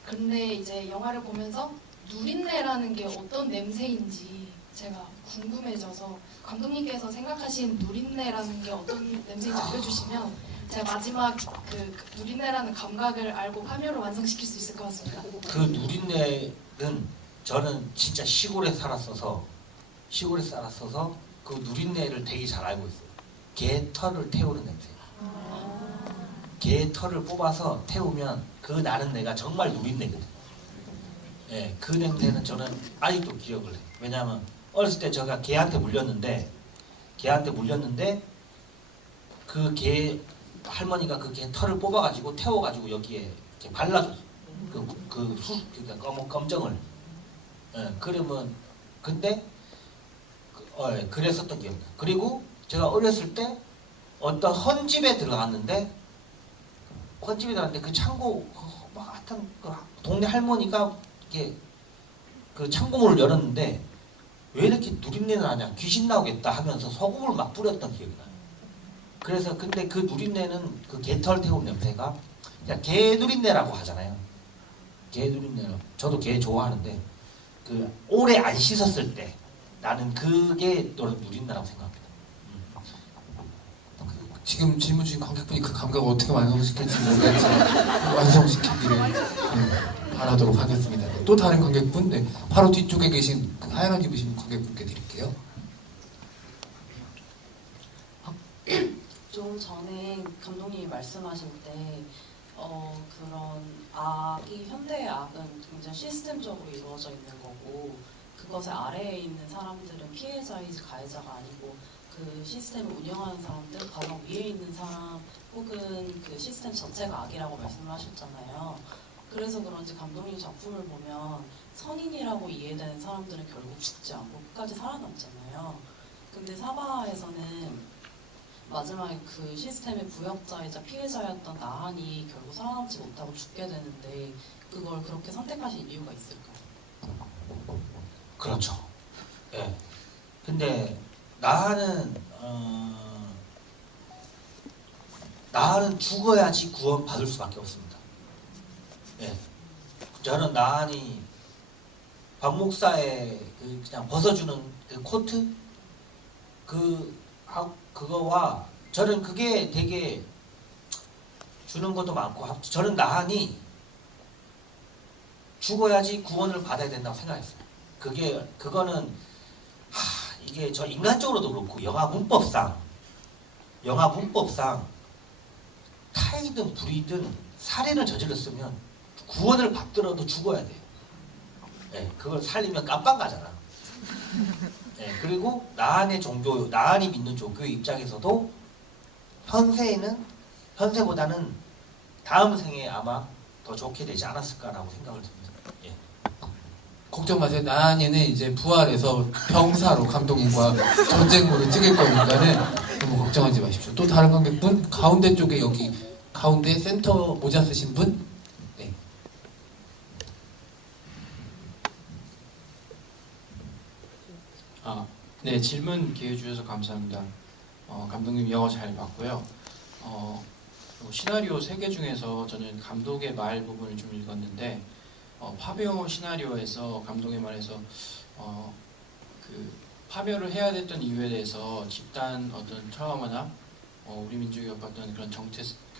근데 이제 영화를 보면서 누린내라는 게 어떤 냄새인지 제가 궁금해져서 감독님께서 생각하신 누린내라는 게 어떤 냄새인지 알려주시면 제가 마지막 그 누린내라는 감각을 알고 파묘를 완성시킬 수 있을 것 같습니다. 그 누린내는 저는 진짜 시골에 살았어서 그 누린내를 되게 잘 알고 있어요. 개 털을 태우는 냄새. 개 털을 뽑아서 태우면 그 나는 내가 정말 누린내거든요. 예, 그 냄새는 저는 아직도 기억을 해요. 왜냐하면 어렸을 때 제가 개한테 물렸는데 개한테 물렸는데 그 개 할머니가 그 개 털을 뽑아가지고 태워가지고 여기에 이렇게 발라줬어. 그러니까 검정을. 예, 그러면 근데 그랬었던 기억나. 그리고 제가 어렸을 때 어떤 헌집에 들어갔는데 그 창고 막 하여튼 그 동네 할머니가 이렇게 그 창고문을 열었는데 왜 이렇게 누린내는 나냐, 귀신 나오겠다 하면서 소금을 막 뿌렸던 기억이 나요. 그래서 근데 그 누린내는 그 개털 태운 냄새가 그냥 개 누린내라고 하잖아요. 개 누린내로. 저도 개 좋아하는데 그 오래 안 씻었을 때 나는 그게 또 누린내라고 생각합니다. 지금 질문 주신 관객분이 그 감각을 어떻게 완성시킬지 모르겠지만 완성시키기를 바라도록 하겠습니다. 네, 또 다른 관객분, 네, 바로 뒤쪽에 계신 그 하얀 옷 입으신 관객분께 드릴게요. 좀 전에 감독님이 말씀하실 때 그런 현대의 악은 굉장히 시스템적으로 이루어져 있는 거고 그것의 아래에 있는 사람들은 피해자이지 가해자가 아니고 그 시스템을 운영하는 사람들, 가장 위에 있는 사람 혹은 그 시스템 자체가 악이라고 말씀하셨잖아요. 그래서 그런지 감독님 작품을 보면 선인이라고 이해되는 사람들은 결국 죽지 않고 끝까지 살아남잖아요. 근데 사바에서는 마지막에 그 시스템의 부역자이자 피해자였던 나한이 결국 살아남지 못하고 죽게 되는데 그걸 그렇게 선택하신 이유가 있을까요? 그렇죠. 예. 근데 나한은 죽어야지 구원 받을 수밖에 없습니다. 예. 저는 나한이 박 목사의 그냥 벗어주는 그 코트 그거와 저는 그게 되게 주는 것도 많고 저는 나한이 죽어야지 구원을 받아야 된다고 생각했어요. 그거는 이게 저 인간적으로도 그렇고 영화 문법상 타이든 불이든 살인을 저질렀으면 구원을 받더라도 죽어야 돼요. 네, 그걸 살리면 깜빵 가잖아. 네, 그리고 나한이 믿는 종교의 입장에서도 현세보다는 다음 생에 아마 더 좋게 되지 않았을까라고 생각을 듭니다. 예. 걱정 마세요. 나한이는 이제 부활해서 병사로 감독님과 전쟁물을 찍을 거니까는 너무 걱정하지 마십시오. 또 다른 관객분, 가운데 쪽에 여기 가운데 센터 모자 쓰신 분, 네. 네, 질문 기회 주셔서 감사합니다. 감독님 영화 잘 봤고요. 시나리오 3개 중에서 저는 감독의 말 부분을 좀 읽었는데 파묘 시나리오에서 감독의 말에서 그 파묘를 해야 됐던 이유에 대해서 집단 어떤 트라우마나 우리 민족이 겪었던 그런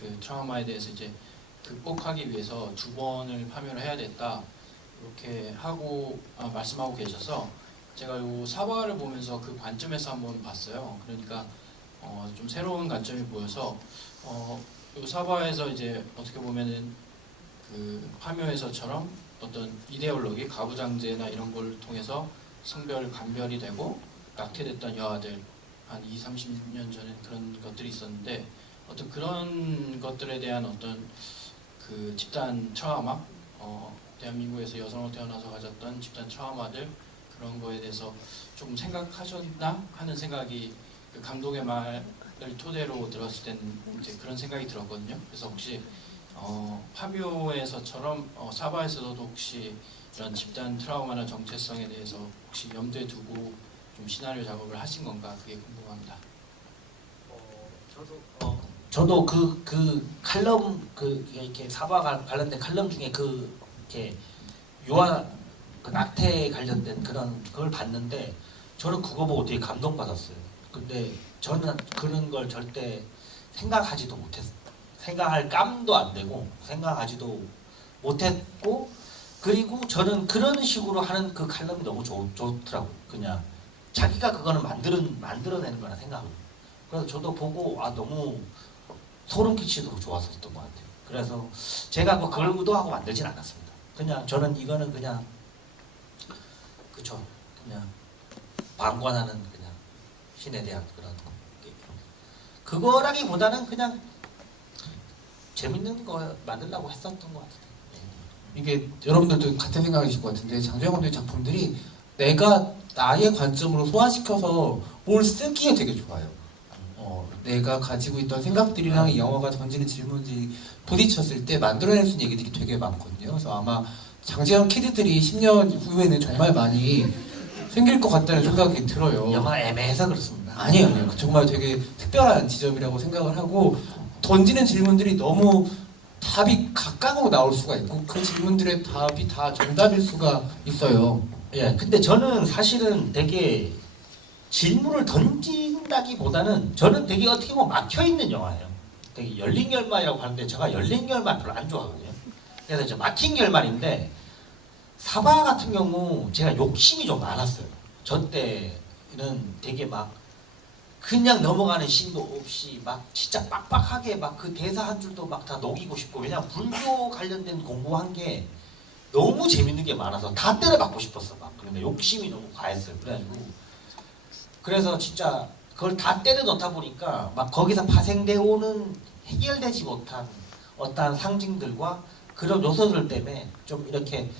그 트라우마에 대해서 이제 극복하기 위해서 2번을 파묘를 해야 됐다 이렇게 하고 말씀하고 계셔서 제가 요 사바를 보면서 그 관점에서 한번 봤어요. 그러니까 좀 새로운 관점이 보여서 요 사바에서 이제 어떻게 보면은 그 파묘에서처럼 어떤 이데올로기, 가부장제나 이런 걸 통해서 성별 감별이 되고 낙태됐던 여아들 한 20-30년 전에 그런 것들이 있었는데 어떤 그런 것들에 대한 어떤 그 집단 트라우마, 대한민국에서 여성으로 태어나서 가졌던 집단 트라우마들 그런 거에 대해서 조금 생각하셨나 하는 생각이 그 감독의 말을 토대로 들었을 때는 이제 그런 생각이 들었거든요. 그래서 혹시 파묘에서처럼 사바에서도 혹시 이런 집단 트라우마나 정체성에 대해서 혹시 염두에 두고 좀 시나리오 작업을 하신 건가 그게 궁금합니다. 저도 그 칼럼 이렇게 사바 관련된 칼럼 중에 이렇게 유아 그 낙태 관련된 그걸 봤는데 저는 그거 보고 되게 감동받았어요. 근데 저는 그런 걸 절대 생각하지도 못했어요. 생각할 깜도 안 되고 생각하지도 못했고 그리고 저는 그런 식으로 하는 그 칼럼이 너무 좋더라고요. 그냥 자기가 그거는 만들어내는 거라 생각합니다. 그래서 저도 보고 너무 소름 끼치도록 좋았었던 것 같아요. 그래서 제가 뭐 그걸 의도하고 만들진 않았습니다. 그냥 저는 이거는 그냥 그냥 방관하는 그냥 신에 대한 그런 그거라기보다는 그냥 재밌는 거 만들려고 했었던 것 같아요. 이게 여러분들도 같은 생각이실 것 같은데 장정현 감독의 작품들이 내가 나의 관점으로 소화시켜서 뭘 쓰기에 되게 좋아요. 내가 가지고 있던 생각들이랑 이 영화가 던지는 질문들이 부딪혔을 때 만들어낼 수 있는 얘기들이 되게 많거든요. 그래서 아마 장재현 키드들이 10년 후에는 정말 많이 생길 것 같다는 생각이 들어요. 영화 애매해서 그렇습니다. 아니에요. 정말 되게 특별한 지점이라고 생각을 하고 던지는 질문들이 너무 답이 각각으로 나올 수가 있고 그 질문들의 답이 다 정답일 수가 있어요. 예, 근데 저는 사실은 되게 질문을 던진다기보다는 저는 되게 어떻게 보면 막혀있는 영화예요. 되게 열린 결말이라고 하는데 제가 열린 결말 별로 안 좋아하거든요. 그래서 이제 막힌 결말인데 사바 같은 경우 제가 욕심이 좀 많았어요. 저 때는 되게 막 그냥 넘어가는 신도 없이 막 진짜 빡빡하게 막 그 대사 한 줄도 막 다 녹이고 싶고 왜냐면 불교 관련된 공부한 게 너무 재밌는 게 많아서 다 때려박고 싶었어 막. 그런데 욕심이 너무 과했어요. 그래서 진짜 그걸 다 때려 넣다 보니까 막 거기서 파생되어 오는 해결되지 못한 어떠한 상징들과 그런 요소들 때문에 좀 이렇게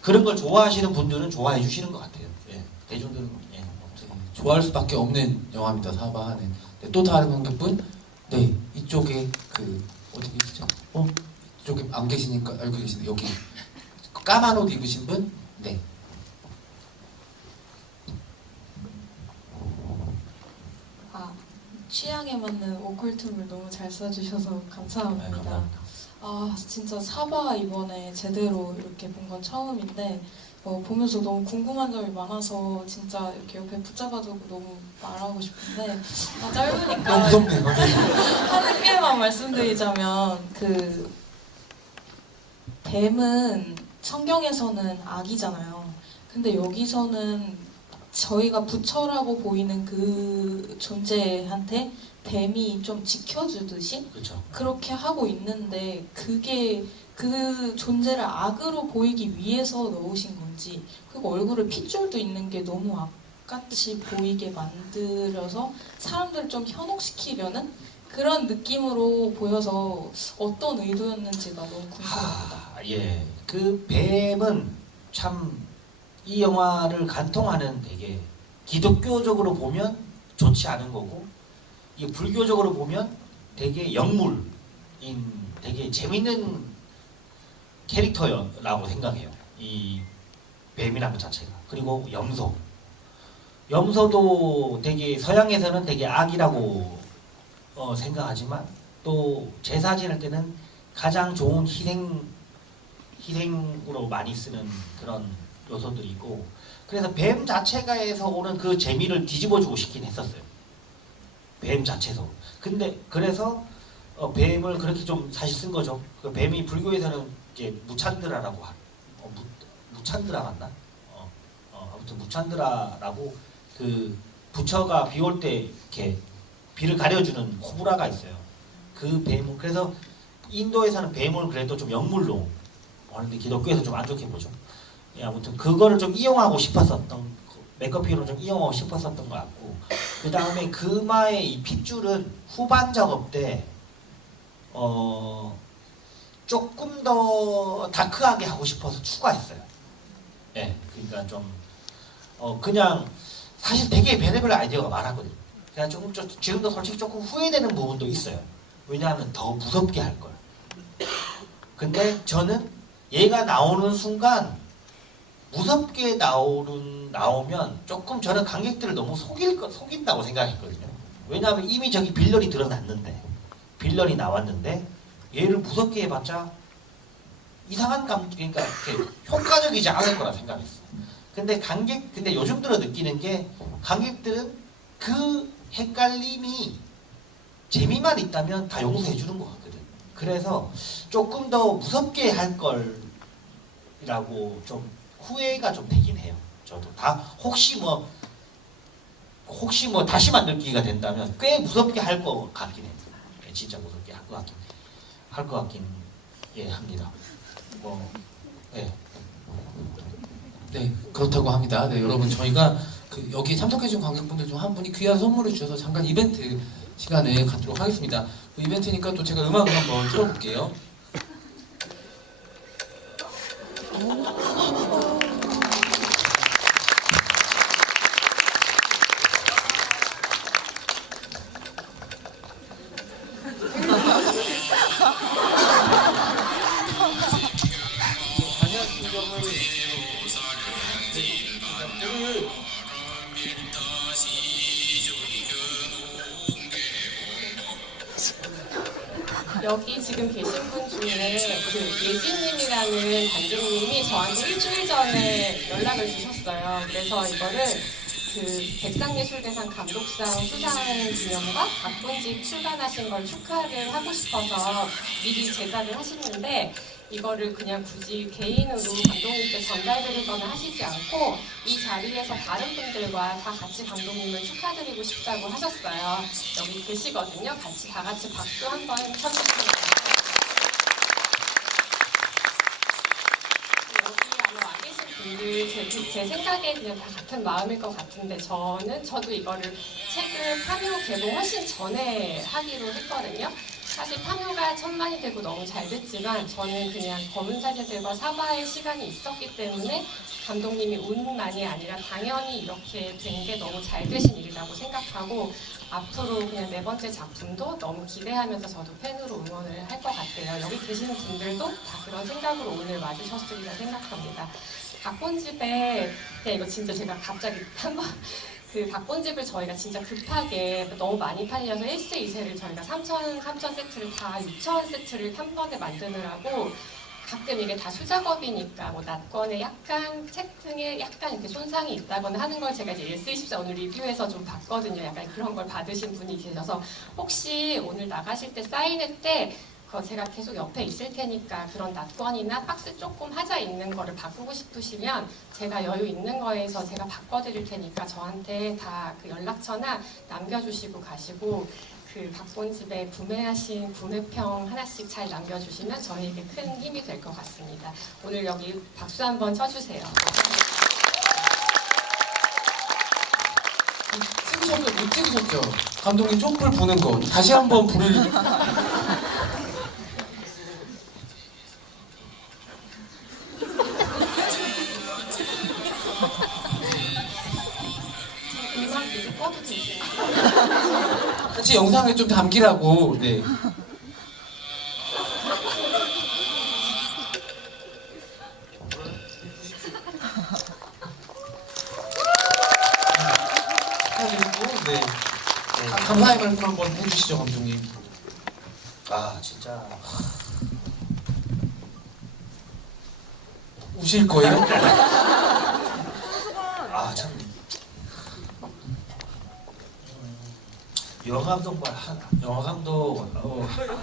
그런 걸 좋아하시는 분들은 좋아해 주시는 것 같아요. 예, 대중들은 좋아할 수밖에 없는 영화입니다. 사바는. 네, 또 다른 관객분? 네, 이쪽에 그 어디 계시죠? 이쪽에 안 계시니까 알고 계시네. 여기 까만 옷 입으신 분? 네. 취향에 맞는 오컬트물 너무 잘 써주셔서 네, 감사합니다. 감사합니다. 진짜 사바 이번에 제대로 이렇게 본 건 처음인데 보면서 너무 궁금한 점이 많아서 진짜 이렇게 옆에 붙잡아두고 너무 말하고 싶은데 짧으니까 너무 무섭네요. 하는 개만 말씀드리자면 그 뱀은 성경에서는 악이잖아요. 근데 여기서는 저희가 부처라고 보이는 그 존재한테 뱀이 좀 지켜주듯이 그렇죠. 그렇게 하고 있는데 그게 그 존재를 악으로 보이기 위해서 넣으신 건지 그리고 얼굴에 핏줄도 있는 게 너무 악같이 보이게 만들어서 사람들을 좀 현혹시키려는 그런 느낌으로 보여서 어떤 의도였는지가 너무 궁금합니다. 예, 그 뱀은 참 이 영화를 관통하는 되게 기독교적으로 보면 좋지 않은 거고 이 불교적으로 보면 되게 영물인 되게 재밌는 캐릭터라고 생각해요. 이 뱀이라는 것 자체가. 그리고 염소도 되게 서양에서는 되게 악이라고 생각하지만 또 제사 지낼 때는 가장 좋은 희생으로 많이 쓰는 그런 요소들이 있고 그래서 뱀 자체가에서 오는 그 재미를 뒤집어주고 싶긴 했었어요. 뱀 자체도. 근데 그래서 뱀을 그렇게 좀 사실 쓴 거죠. 그 뱀이 불교에서는 이제 무찬드라라고 무찬드라 맞나? 아무튼 무찬드라라고 그 부처가 비 올 때 이렇게 비를 가려주는 코브라가 있어요. 그 뱀은 그래서 인도에서는 뱀을 그래도 좀 영물로 하는데 기독교에서 좀 안 좋게 보죠. 예, 아무튼 그거를 좀 이용하고 싶었었던 메커피로 좀 이용하고 싶었었던 것 같고 그 다음에 금화의 이 핏줄은 후반 작업 때 조금 더 다크하게 하고 싶어서 추가했어요. 예, 그러니까 좀 그냥 사실 되게 별의별 아이디어가 많았거든요. 그냥 조금 지금도 솔직히 조금 후회되는 부분도 있어요. 왜냐하면 더 무섭게 할 걸. 근데 저는 얘가 나오는 순간 무섭게 나오면 조금 저는 관객들을 너무 속인다고 생각했거든요. 왜냐하면 이미 저기 빌런이 드러났는데 빌런이 나왔는데 얘를 무섭게 해봤자 이상한 그러니까 이렇게 효과적이지 않을 거라 생각했어요. 근데 요즘 들어 느끼는 게 관객들은 그 헷갈림이 재미만 있다면 다 용서해 주는 것 같거든. 그래서 조금 더 무섭게 할 걸이라고 좀 후회가 좀 되긴 해요. 저도 다 혹시 뭐 다시 만들 기회가 된다면 꽤 무섭게 할 것 같긴 해요. 진짜 무섭게 할 것 같긴 합니다. 네, 그렇다고 합니다. 네, 여러분 저희가 그 여기 참석해주신 관객분들 중 한 분이 귀한 선물을 주셔서 잠깐 이벤트 시간에 갖도록 하겠습니다. 이벤트니까 또 제가 음악을 한번 틀어볼게요. 여기 지금 계신 분 중에 그 예진님이라는 단장님이 저한테 일주일 전에 연락을 주셨어요. 그래서 이거를 그 백상예술대상 감독상 수상 기념과 박본집 출간하신 걸 축하를 하고 싶어서 미리 제작을 하시는데 이거를 그냥 굳이 개인으로 감독님께 전달드리거나 하시지 않고 이 자리에서 다른 분들과 다 같이 감독님을 축하드리고 싶다고 하셨어요. 여기 계시거든요. 같이 다 같이 박수 한번 쳐주시면 분들 제 생각에 그냥 다 같은 마음일 것 같은데 저도 이거를 책을 파묘 개봉 훨씬 전에 하기로 했거든요. 사실 파묘가 1000만이 되고 너무 잘 됐지만 저는 그냥 검은 사제들과 사바의 시간이 있었기 때문에 감독님이 운만이 아니라 당연히 이렇게 된 게 너무 잘 되신 일이라고 생각하고 앞으로 그냥 네 번째 작품도 너무 기대하면서 저도 팬으로 응원을 할 것 같아요. 여기 계시는 분들도 다 그런 생각으로 오늘 와주셨으리라 생각합니다. 박본집에 이거 진짜 제가 갑자기 한번 그 박본집을 저희가 진짜 급하게 너무 많이 팔려서 1세, 2세를 저희가 3,000 세트를 다 6,000 세트를 한 번에 만드느라고 가끔 이게 다 수작업이니까 뭐 낫건에 약간 책 등에 약간 이렇게 손상이 있다거나 하는 걸 제가 이제 일스24 오늘 리뷰에서 좀 봤거든요. 약간 그런 걸 받으신 분이 계셔서 혹시 오늘 나가실 때 사인회 때 제가 계속 옆에 있을 테니까 그런 낫건이나 박스 조금 하자 있는 거를 바꾸고 싶으시면 제가 여유 있는 거에서 제가 바꿔드릴 테니까 저한테 다 그 연락처나 남겨주시고 가시고 그 박본집에 구매하신 구매평 하나씩 잘 남겨주시면 저희에게 큰 힘이 될 것 같습니다. 오늘 여기 박수 한번 쳐주세요. 찍으셨죠? 못 찍으셨죠? 감독님 촛불 부는 거 다시 한번 불을 같이 영상에 좀 담기라고. 네. 축하드리고, 네. 감사의 말씀 한번 해주시죠, 감독님. 아 진짜 우실 거예요? 아 참 영화 감독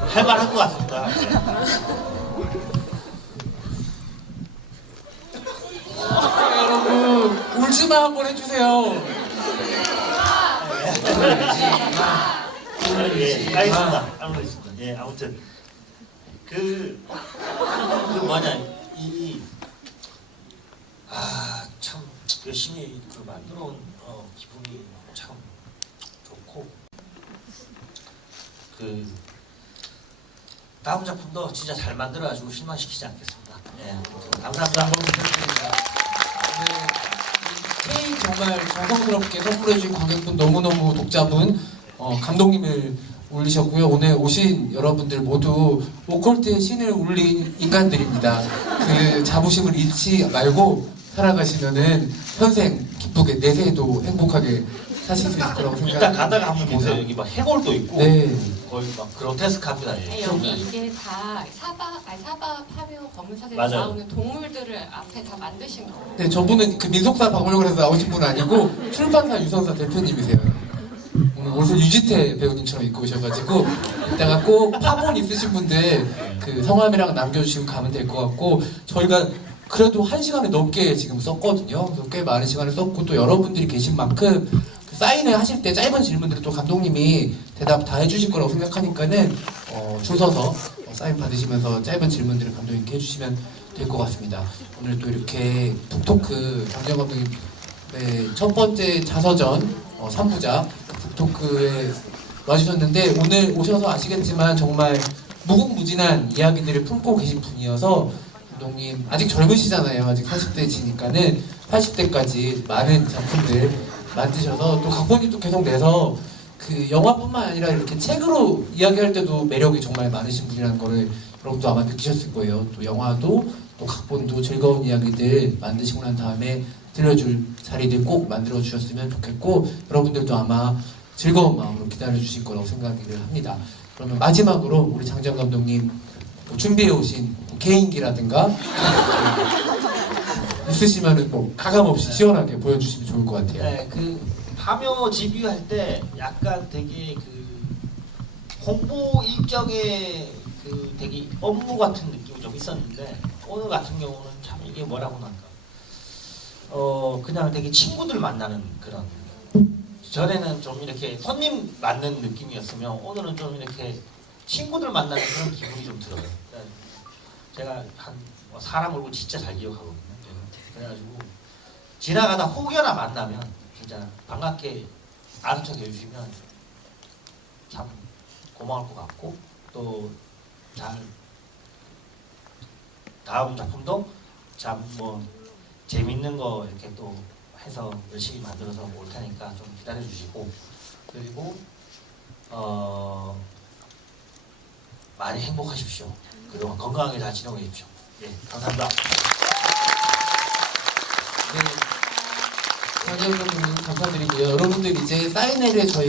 할 만한 것 같습니다. 여러분 울지마 한번 해주세요. 예, 알겠습니다. 예, 아무튼 그 뭐냐 참 열심히 그 만들어온 기분이 참 좋고 그 다음 작품도 진짜 잘 만들어가지고 실망시키지 않겠습니다. 예, 감사합니다. 한번 부탁드립니다. K 정말 정성스럽게 선물해주신 관객분 너무너무 독자분 감독님을 올리셨고요. 오늘 오신 여러분들 모두 오컬트의 신을 울린 인간들입니다. 그 자부심을 잃지 말고 살아가시면은 평생 기쁘게 내세에도 행복하게 사실 수 있을 거라고 생각합니다. 이따 가다가 한번 보세요. 여기 막 해골도 있고 네. 거의 막 그로테스크합니다. 예. 여기 이게 다 사바 파묘 검은사제에 맞아요. 나오는 동물들을 앞에 다 만드신 거예요. 네, 저분은 그 민속사 박물관에서 해서 나오신 분 아니고 출판사 유선사 대표님이세요. 오늘 옷을 유지태 배우님처럼 입고 오셔가지고 이따가 꼭 파본 있으신 분들 그 성함이랑 남겨주시면 가면 될 것 같고 저희가 그래도 1시간을 넘게 지금 썼거든요. 그래서 꽤 많은 시간을 썼고 또 여러분들이 계신 만큼 그 사인회 하실 때 짧은 질문들을 또 감독님이 대답 다 해주실 거라고 생각하니까는 줄 서서 사인 받으시면서 짧은 질문들을 감독님께 해주시면 될 것 같습니다. 오늘 또 이렇게 북토크 장재영 감독님 네, 첫 번째 자서전 3부작 북토크에 와주셨는데 오늘 오셔서 아시겠지만 정말 무궁무진한 이야기들을 품고 계신 분이어서 감독님 아직 젊으시잖아요. 아직 40대지니까는 80대까지 많은 작품들 만드셔서 또 각본이 계속 내서 그 영화뿐만 아니라 이렇게 책으로 이야기할 때도 매력이 정말 많으신 분이라는 거를 여러분도 아마 느끼셨을 거예요. 또 영화도 또 각본도 즐거운 이야기들 만드시고 난 다음에 들려줄 자리들 꼭 만들어 주셨으면 좋겠고 여러분들도 아마 즐거운 마음으로 기다려 주실 거라고 생각을 합니다. 그러면 마지막으로 우리 장정 감독님 뭐 준비해 오신 개인기라든가 있으시면은 뭐 가감없이 시원하게 보여주시면 좋을 것 같아요. 네, 그 파묘 집유할 때 약간 되게 그 홍보 일정의 그 되게 업무 같은 느낌이 좀 있었는데 오늘 같은 경우는 참 이게 뭐라고 할까 그냥 되게 친구들 만나는 그런 전에는 좀 이렇게 손님 맞는 느낌이었으면 오늘은 좀 이렇게 친구들 만나는 그런 기분이 좀 들어요. 제가 한 사람 얼굴 진짜 잘 기억하거든요. 그래가지고 지나가다 혹여나 만나면 진짜 반갑게 아는 척 해주시면 참 고마울 것 같고 또 잘 다음 작품도 참 뭐 재밌는 거 이렇게 또 해서 열심히 만들어서 올 테니까 좀 기다려 주시고 그리고 많이 행복하십시오. 그동안 건강하게 잘 지내고 계십시오. 예, 감사합니다. 네, 장정 감독님 감사드리고요. 여러분들 이제 사인회를 저희가